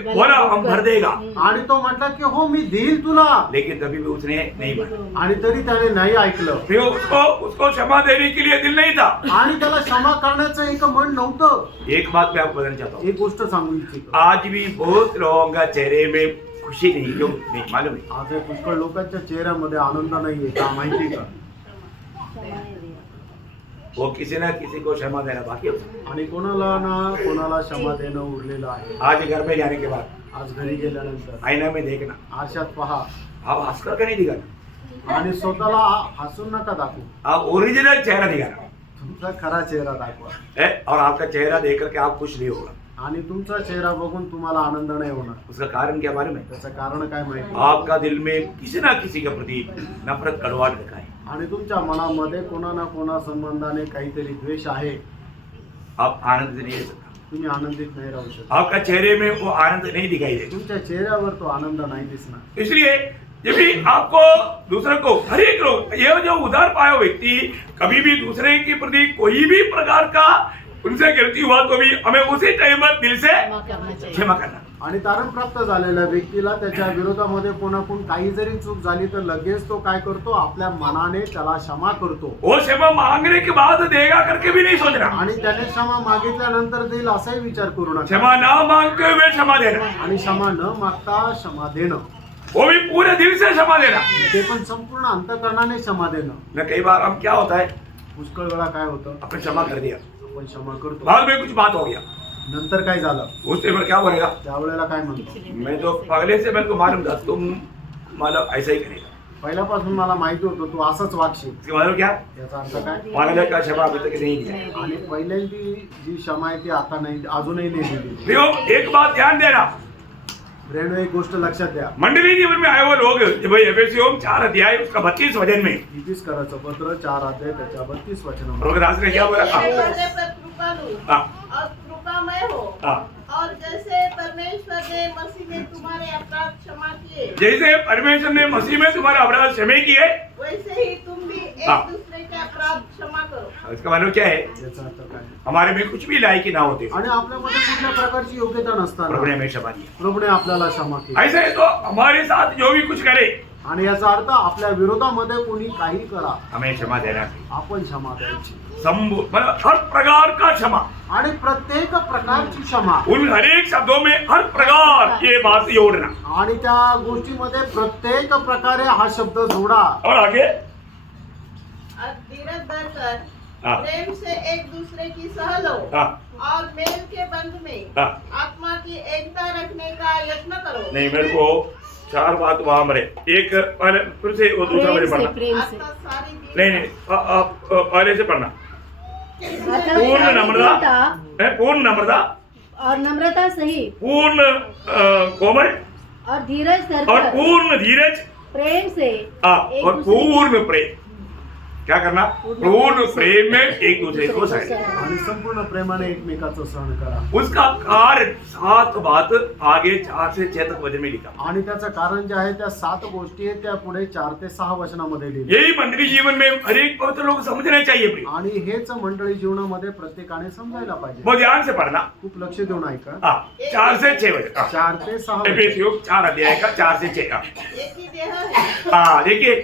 बोला हम भर देगा, आणि तो म्हटला की हो मी देईल तुला लेकिन तभी भी उसने नहीं भरा। आणि तरी त्याने नाही ऐकलं फिर उसको क्षमा देने के लिए दिल नहीं था। आणि त्याला क्षमा करण्याचं एक मन नव्हतं एक बात मैं आपको बताना चाहता हूँ, एक गोष्ट सांगू इच्छितो आज भी बहुत लोगों का चेहरे में खुशी नहीं, क्यों नहीं मालूम है। आज या पुष्कळ लोकांच्या चेहऱ्यामध्ये आनंद नाहीये का माहिती का वो किसी ना किसी को क्षमा देना बाकी होता। आणि कोणाला ना कोणाला क्षमा देणं उरलेलं आहे आज घर में जाने के बाद आज घरी गेल्यानंतर आईना में देखना, आरशात पहा आप हंसकर का नहीं दिखाना, आणि स्वतःला हसून नका दाखवू आप ओरिजिनल चेहरा दिखाना तुमचा खरा चेहरा दाखवा है, और आपका चेहरा देख करके आप खुश नहीं होगा। आणि तुमचा चेहरा बघून तुम्हाला आनंद नाही होणार उसका कारण क्या मालूम है, त्याचं कारण काय माहिती आपका दिल में किसी ना किसी के प्रति नफरत कड़वाहट रखा है। आणि तुमच्या मनामध्ये कोणा ना कोणा संबंधाने काहीतरी द्वेष आहे आप आनंद से नहीं रह सकता, तुम्ही आनंदित नाही राहू शकत आपका चेहरे में वो आनंद नहीं दिखाई देता। तुमच्या चेहऱ्यावर तो आनंद नाही दिसणार इसलिए जब भी आपको दूसरे को हर एक लोग ये जो उधार पाया व्यक्ति कभी भी दूसरे के प्रति कोई भी प्रकार का उनसे गलती हुआ तो भी हमें उसी टाइम पर दिल से क्षमा करना। आणि तारण प्राप्त झालेल्या व्यक्तीला त्याच्या विरोधामध्ये कोणाकडून काही जरी चूक झाली तर लगेच तो काय करतो आपल्या मनाने त्याला क्षमा करतो वो क्षमा मांगने के बाद देगा करके भी नहीं सोचना, आणि त्याने क्षमा मागितल्यानंतर देईल असाही विचार करू नका क्षमा ना मांगते हुए क्षमा देना, आणि क्षमा न मागता क्षमा देणं वो भी पूरे दिल से क्षमा देना। ते पण संपूर्ण अंतःकरणाने क्षमा देणं न कई बार हम क्या होता है, पुष्कळ वेळा काय होतं आपने क्षमा कर दिया, आपण क्षमा करतो बाद में कुछ बात हो गया, नंतर काय झालं उस टाइम पर क्या बोलेगा, त्यावेळेला काय म्हणतो मैं तो पहले से मेरे को मालूम था तुम मतलब ऐसा ही करेगा। पहिल्यापासून मला माहिती होतं तू असंच वागशील इसका मतलब क्या, याचा अर्थ काय मानव का क्षमा अभी तक नहीं दिया। आणि पहिल्यांदी जी क्षमा आहे ती आता नाही अजूनही नाही दिली देखो एक बात ध्यान देना, रेणू एक गोष्ट लक्षात द्या मंडली जीवन में आए हुए लोग जब भाई एफएससी 4 अध्याय उसका 32 वचन में इतिस कराचं पत्र 4 अध्याय त्याच्या 32 वचन प्रभुदास ने क्या बोला, मेरे वादे पर कृपालु हाँ। और कृपामय हो हाँ। और जैसे परमेश्वर ने मसीह में तुम्हारे अपराध क्षमा किए जैसे परमेश्वर ने मसीह में तुम्हारे अपराध क्षमा किए, वैसे ही तुम भी हाँ। एक दूसरे के अपराध क्षमा करो। इसका मतलब क्या है, याचा अर्थ काय हमारे में कुछ भी लायकी ना होते आणि आपल्यामध्ये कुठल्या प्रकारची योग्यता प्रभु ने नसताना हमें क्षमा दिया। प्रभूने आपल्याला क्षमा केली ऐसे है तो हमारे साथ जो भी कुछ करे आणि याचा अर्थ आपल्या विरोधामध्ये कोणी काही करा हमें क्षमा देना चाहिए। आपण क्षमा द्यायची मतलब हर प्रकार का क्षमा, आणि प्रत्येक प्रकारची क्षमा उन हर एक शब्दों में हर प्रकार ये बात जोड़ना, आणि त्या गोष्टीमध्ये प्रत्येक प्रकारे हा शब्द जोडा और आगे और धीरज धरकर हाँ। प्रेम से एक दूसरे की सह लो हाँ। और मेल के बंध में हाँ। आत्मा की एकता रखने का यत्न करो। नहीं मेरे को 4 बात वहां मरे, एक पहले फिर से वो दूसरा मुझे पढ़ना, अर्थात सारी दीन- नहीं आप पहले से पढ़ना। पूर्ण नम्रता, पूर्ण नम्रता और नम्रता सहित पूर्ण कोमल और धीरज और धरकर पूर्ण धीरज प्रेम से और एक दूसरे पूर्ण प्रेम। क्या करना? पूर्ण प्रेम में एक दूसरे को सहना। आणि संपूर्ण प्रेमाने एकमेकाचं सहन करा. उसका कारण 7 बात आगे 4 से 6 तक वचन में लिखा. आणि त्याचं कारण जे आहे त्या 7 गोष्टी आहेत त्या पुढे 4 ते 6 वचनामध्ये लिहिले. यही मंडली जीवन में हर एक पवित्र लोग समझना चाहिए प्रिय. आणि हेच मंडळी जीवनामध्ये प्रत्येकाने समजायला पाहिजे. बहुत ध्यान से पढ़ना. खूप लक्ष देऊन ऐका. 4 से 6 वचन. 4 ते 6 वचन. एफेसियों 4 अध्याय का 4 से 6. एक ही देह है, देखिए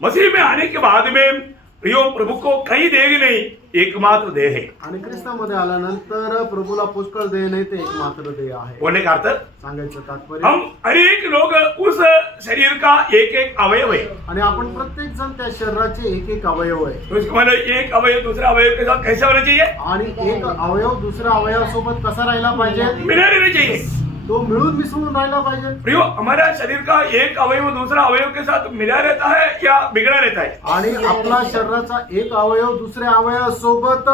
मसीह में आने के बाद में प्रियो प्रभु को कई देह नहीं, एकमात्र देह है. आणि ख्रिस्तामध्ये आल्यानंतर प्रभूला पुष्कळ देह नाही ते एकमात्र देह आहे. बोलने का अर्थ, सांगायचं तात्पर्य, हम हर एक लोग उस शरीर का एक एक अवयव है. आणि आपण प्रत्येक जण त्या शरीराचे एक एक अवयव आहे. तो इसका मतलब एक अवयव दूसरे अवयव के साथ कैसे होना चाहिए? आणि एक अवयव दुसऱ्या अवयवासोबत कसा राहिला पाहिजे? मिला रहना चाहिए. तो मिळून मिसळून राहिला पाहिजे. प्रियो हमारा शरीर का एक अवयव दूसरा अवयव के साथ मिला रहता है या बिगड़ा रहता है? आणि आपला शरीराचा एक अवयव दुसऱ्या अवयवासोबत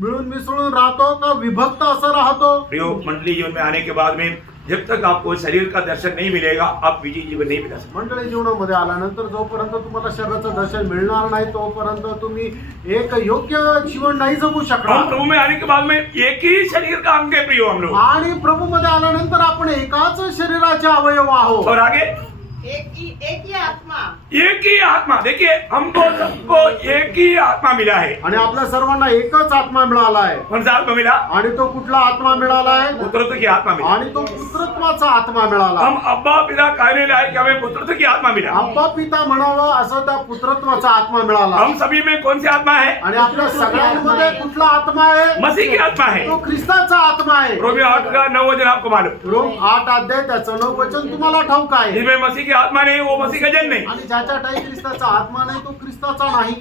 मिळून मिसळून राहतो का विभक्त असं राहतो? प्रियो मंडली जीवन में आने के बाद में जब तक आपको शरीर का दर्शन नहीं मिलेगा आप विजय जीवन नहीं मिला सकते. मंडळी जीवनामध्ये आल्यानंतर जोपर्यंत तुम्हाला शरीराचं दर्शन मिळणार नाही तोपर्यंत तुम्ही एक योग्य जीवन नाही जगू हम शकणार. प्रभु में आने के बाद में एक ही शरीर का अंग है प्रियो हम लोग. आणि प्रभूमध्ये आल्यानंतर आपण एकाच शरीराचे अवयव आहोत. और आगे एक ही आत्मा, एक ही आत्मा. देखिए हमको सबको एक ही आत्मा मिला है. आणि आपल्या सर्वांना एकच आत्मा मिळाला आहे. कौन सा आत्मा मिला? आणि तो कुठला आत्मा मिळाला आहे? पुत्रत्व की आत्मा मिला. आणि तो पुत्रत्वाचा आत्मा मिळाला. हम अब्बा पिता कहने लायक कि हमें पुत्रत्व की आत्मा मिला. अब्बा पिता म्हणावं असं त्या पुत्रत्वाचा आत्मा मिळाला. हम सभी में कौन सी आत्मा है? आणि आपल्या सगळ्यांमध्ये कुठला आत्मा आहे? मसीह की आत्मा है. तो ख्रिस्ताचा आत्मा आहे. रोमियो 8 का 9 वचन आपको मालूम. रोम 8 अध्याय त्याचं 9 वचन तुम्हाला ठाऊक आहे. जिसमें मसीह की आत्मा नहीं वो मसीह का जन नहीं. आणि ज्याच्या ठाई ख्रिस्ताचा आत्मा नाही तो ख्रिस्ताचा नाही.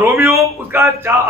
रोमियो उसका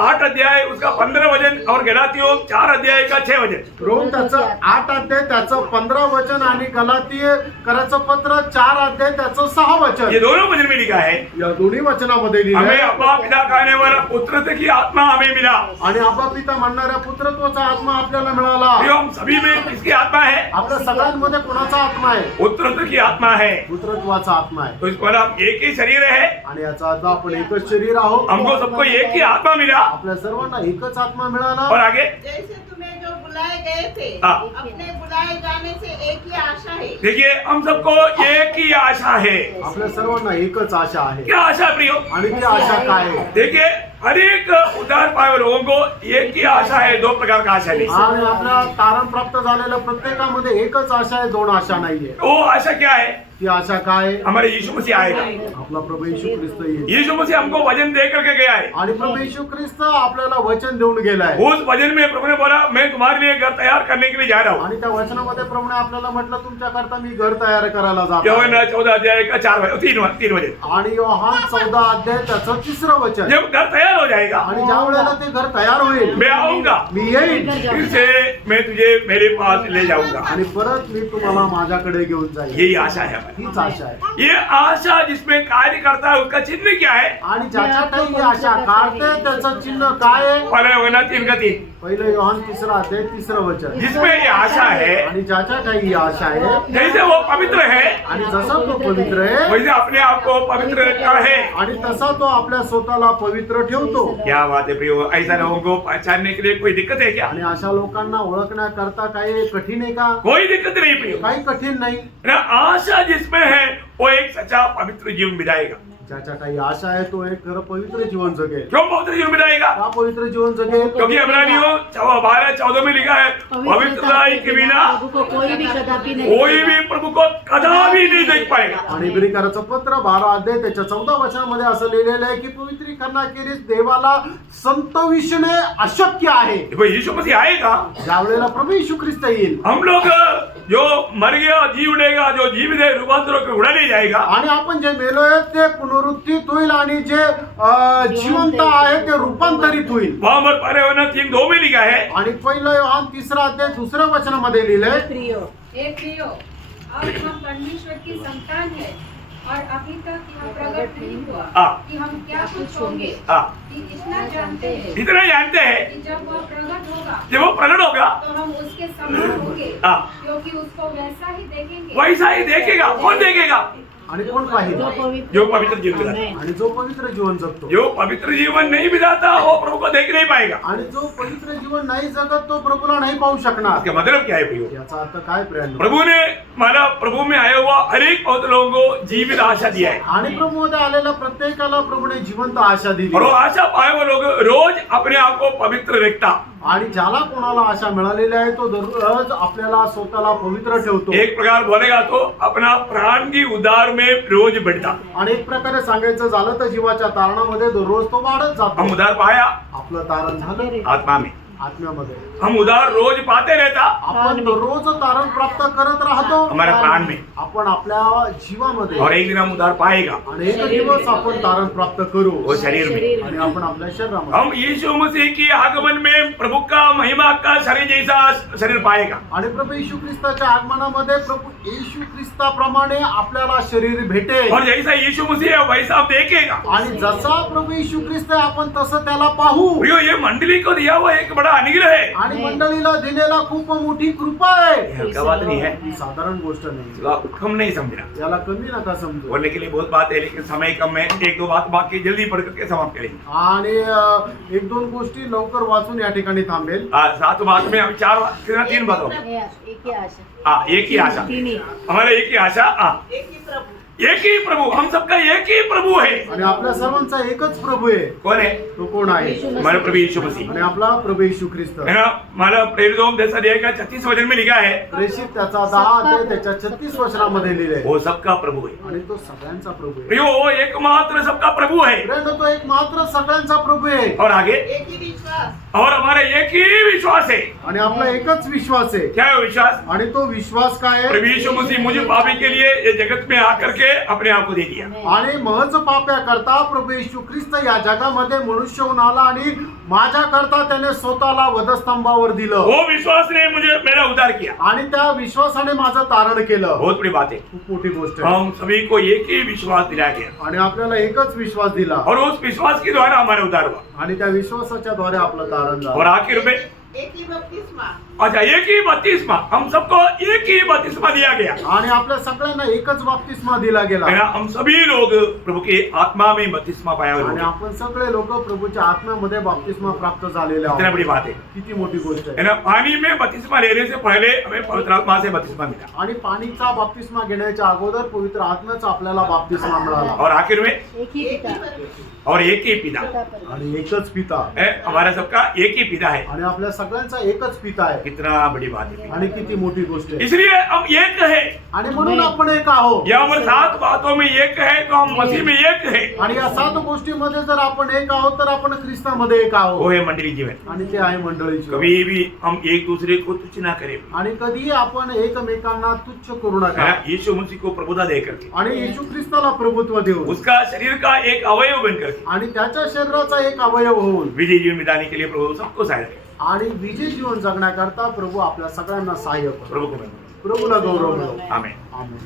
8 अध्याय उसका 15 वचन और गलातियों 4 अध्याय का 6 वचन. रोम त्याचं 8 अध्याय त्याचं 15 वचन आणि गलातीय कराचं पत्र 4 अध्याय त्याचं 6 वचन. ये दोनों वचन में लिखा है या दोन्ही वचनामध्ये लिहिलं हमें आहे. अब्बा पिता कहने वाला पुत्रत्व की आत्मा हमें मिला. आणि अब्बा पिता म्हणणाऱ्या पुत्रत्वाचा आत्मा आपल्याला मिळाला. प्रियो, हम सभी में किसकी आत्मा है? आपल्या सगळ्यांमध्ये कोणाचा आत्मा आहे? पुत्रत्व की आत्मा है. पुत्रत्वाचा आत्मा आहे. तो इसको हम एक ही शरीर है. आणि याचा अर्थ आपण एकच शरीर आहोत. हमको सबको एक ही आत्मा मिला. आपल्या सर्वांना एकच आत्मा मिळाला. और आगे जैसे तुम्हें जो बुलाए गए थे, हाँ. अपने बुलाए जाने से एक ही आशा है. देखिए हम सबको एक ही आशा है. आपल्या सर्वांना एकच आशा आहे. क्या आशा प्रियो? आणि ती आशा काय आहे? देखिए हर एक उद्धार पाए हुए लोगों को एक ही आशा है, 2 प्रकार का आशा नहीं. आणि आपल्या तारण प्राप्त झालेल्या प्रत्येकामध्ये एकच आशा आहे, 2 आशा नाहीये. वो आशा क्या है? ती आशा काय आहे? हमारे यीशु मसीह आएगा. आपला प्रभू येशू ख्रिस्त येईल. यीशु मसीह हमको वचन दे करके गया है. आणि प्रभू येशू ख्रिस्त आपल्याला वचन देऊन गेलाय. उस वचन में प्रभु ने बोला मैं तुम्हारे लिए घर तैयार करने के लिए जा रहा हूँ. आणि त्या वचनामध्ये प्रभूने आपल्याला म्हटलं तुमच्याकरता मी घर तयार करायला जातो. यहोना 14 अध्याय का 3 वचन. आणि योहान 14 अध्याय त्याचं 3रं वचन. जब घर तैयार हो जाएगा आणि ज्या वेळेला ते घर तयार होईल मैं आऊंगा, मी येईन फिर से मैं तुझे मेरे पास ले जाऊंगा. आणि परत मी तुम्हाला माझ्याकडे घेऊन जाईन. यही आशा है हमारी. हीच आशा आहे. ये आशा जिसमें कार्य करता है उसका चिन्ह क्या है? आणि ज्याच्या ठाई ही आशा काढते त्याचं चिन्ह काय आहे? पहला योना 3 का 3. पहिलं योहान 3 अध्याय 3रं वचन. जिसमें ये आशा है आणि ज्याच्या ठाई ही आशा आहे जैसे वो पवित्र है आणि जसा तो पवित्र आहे वैसे अपने आप को पवित्र रखता है. आणि तसा तो आपल्या स्वतःला पवित्र ठेवतो. क्या बात है प्रियो. ऐसा लोगों को पहचानने के लिए कोई दिक्कत है क्या? आणि अशा लोकांना ओळखण्याकरता काही कठीण आहे का? कोई दिक्कत नहीं प्रियो. काही कठीण नाही. ना आशा जिसमें है वो एक सच्चा पवित्र जीवन बिताएगा. ज्याच्या काही आशा आहे तो एक खरं पवित्र जीवन जगेल. क्यों पवित्र जीवन बिताएगा? का पवित्र जीवन जगेल? क्योंकि इब्रानियों 12:14 में लिखा है पवित्रता के बिना प्रभु को कोई भी कदापि नहीं कोई भी प्रभु को कदापि नहीं देख पाएगा. आणि इब्रिकाराचं पत्र 12 अध्याय त्याच्या 14 वचनामध्ये असं लिहिलेलं आहे की पवित्रीकरणाखेरीज देवाला संतविषणे अशक्य आहे. देखो यीशु मसीह आएगा, ज्या वेळेला प्रभू येशू ख्रिस्त येईल हम लोग जो मर गया जी उठेगा, जो जीवित है रूपांतर होकर उड़ा ले जाएगा. आणि आपण जे मेलोय ते पुनरुत्थित होईल आणि जे जिवंत आहे ते रूपांतरित होईल. वहां पर पहले होना 3:2 में लिखा है. आणि पहिलं योहान 3 अध्याय 2 वचनामध्ये लिहिलंय प्रियो हे प्रियो, अब हम परमेश्वर की संतान है और अभी तक यह प्रकट नहीं हुआ कि हम क्या कुछ होंगे. कि इतना जानते हैं इतना जानते हैं कि जब वह प्रकट होगा जब वो प्रकट होगा तो हम उसके समान होंगे, हाँ. क्योंकि उसको वैसा ही देखेंगे वैसा ही देखेगा. कौन देखेगा? आणि कोण पाहिजे जो पवित्र जीवन बिताता है। आणि जो पवित्र जीवन जगतो जो पवित्र जीवन नहीं बिताता वो प्रभु को देख नहीं पाएगा। आणि जो पवित्र जीवन नाही जगत तो प्रभूला नाही पाहू शकणार। इसका मतलब क्या है प्रियो? याचा अर्थ काय प्रियांनो? प्रभु में आया हुआ हर एक पवित्र लोगों को जीवित आशा दिया है आणि प्रभूमध्ये आलेल्या प्रत्येकाला प्रभूने जिवंत आशा दिली और वो आशा पाए हुए लोग रोज अपने आप को पवित्र रखता। आणि ज्याला कोणाला आशा मिळालेली आहे तो दररोज आपल्याला स्वतःला पवित्र ठेवतो। एक प्रकार बोलेगा तो अपना प्राण की उद्धार में रोज बढ़ता। आणि एक प्रकारे सांगायचं झालं तर जीवाच्या तारणामध्ये दररोज तो वाढत हम जातो। उद्धार पाया आपलं तारण झालं आत्मा में, आत्म्यामध्ये, हम उद्धार रोज पाते रहता आपण दररोज तारण प्राप्त करत राहतो हमारे प्राण में, आपण आपल्या जीवामध्ये, और एक दिन हम उद्धार पाएगा आणि एक दिवस आपण तारण प्राप्त करू वो शरीर में। आणि आपण आपल्या शरीरामध्ये हम यीशु मसीह की आगमन में प्रभु का महिमा का शरीर जैसा शरीर पाएगा। आणि प्रभू येशू ख्रिस्ताच्या आगमनामध्ये प्रभू येशू ख्रिस्ताप्रमाणे आपल्याला शरीर भेटेल और जैसा यीशु मसीह है वैसा आप देखेगा। आणि जसा प्रभू येशू ख्रिस्त आहे आपण तसं त्याला पाहू। प्रियो, ये मंडली को दिया हुआ एक बड़ा अनुग्रह है। आणि मंडळीला दिलेला खूप मोठी कृपा आहे। ये हल्का बात नहीं है, ही साधारण गोष्ट नाही, इसको आप कम नहीं समझना। याला कमी नका समजू। बोलने के लिए बहुत बात है लेकिन समय कम है, एक दो बात बाकी जल्दी पढ़ करके समाप्त करेंगे। आणि एक दोन गोष्टी लवकर वाचून या ठिकाणी थांबेल। 7 बात में हम 3 बातों में एक ही आशा, एक ही आशा, हमारा एक ही आशा, एक ही प्रभु, एक ही प्रभु, हम सबका एक ही प्रभु है। आणि आपल्या सर्वांचा एकच प्रभू आहे। कौन है? तो कोण आहे? हमारा प्रभु यीशु मसीह आणि आपला प्रभू येशू ख्रिस्त है ना। हमारा प्रेरितों जैसा दिया गया 36 वचन में लिखा है प्रेषित त्याचा 10 अध्याय त्याच्या 36 वचनामध्ये लिहिलंय। वो सबका प्रभु है। आणि तो सगळ्यांचा प्रभू आहे। प्रियो, वो एकमात्र सबका प्रभु है। प्रिय, तो एक मात्र सगळ्यांचा प्रभू आहे। और आगे, एक ही विश्वास, और हमारा एक ही विश्वास है। आणि आपला एकच विश्वास आहे। क्या है वो विश्वास? आणि तो विश्वास काय आहे? प्रभु यीशु मसीह मुझे पापी के लिए ये जगत में आकर के अपने आप को दे दिया। आणि महज पाप्या करता प्रभू येशू ख्रिस्त या जगामध्ये मनुष्य होऊन आला आणि माझ्या करता त्याने स्वतःला वधस्तंभावर दिलं। वो विश्वास ने मुझे मेरा उद्धार किया। आणि त्या विश्वासाने माझं तारण केलं। बहुत बड़ी बात है। खूप मोठी गोष्ट आहे। हम सभी को एक ही विश्वास दिलाया गया आणि आपल्याला एकच विश्वास दिला और उस विश्वास के द्वारा हमारा उद्धार हुआ। आणि त्या विश्वासाच्या द्वारे आपलं तारण और झालं। आखिर में एक ही बपतिस्मा, अच्छा, एक ही बपतिस्मा, हम सबको एक ही बपतिस्मा दिया गया आणि आपल्या सगळ्यांना एकच बपतिस्मा दिला गेला। है ना। हम सभी लोग प्रभु के आत्मा में बपतिस्मा पाया हुआ आणि है। आपण सगळे लोक प्रभूच्या आत्म्यामध्ये बपतिस्मा प्राप्त झालेले इतना आहोत। बड़ी बात है, किती मोठी गोष्ट है आहे। ना। पानी में बपतिस्मा लेने से पहले हमें पवित्र आत्मा से बपतिस्मा मिला आणि पाणीचा बपतिस्मा घेण्याच्या अगोदर पवित्र आत्म्याचा आपल्याला बपतिस्मा मिळाला। और आखिर में एक ही एक ही पिता, परमेश्वर, और एक ही पिता पिता पर आणि एकच पिता है। हमारा सबका एक ही पिता है। आणि आपल्या सगळ्यांचा एकच पिता आहे। कितना बड़ी बात है। आणि किती मोठी गोष्ट आहे। इसलिए हम एक है। आणि म्हणून आपण एक आहोत। या हम 7 बातों में एक है तो हम मसीह में एक है। आणि या 7 गोष्टीमध्ये जर आपण एक आहोत तर आपण ख्रिस्तामध्ये एक वो आहोत। है मंडली जीवन। आणि ते आहे मंडळीची। कभी भी हम एक दूसरे को तुच्छ ना करें, आणि कधीही आपण एकमेकांना तुच्छ करू है नका। ना। यीशु मसीह को प्रभुता दे करके, आणि येशू ख्रिस्ताला प्रभुत्व देऊ उसका शरीर का एक अवयव बन करके आणि त्याच्या शरीराचा एक अवयव होऊन विजय जीवन बिताने के लिए प्रभु सबको सहायता करे। आणि विजय जीवन जगण्याकरता प्रभू आपल्या सगळ्यांना सहाय्य करो। प्रभु को धन्यवाद। प्रभूला गौरव मिळो। आमेन। आमेन।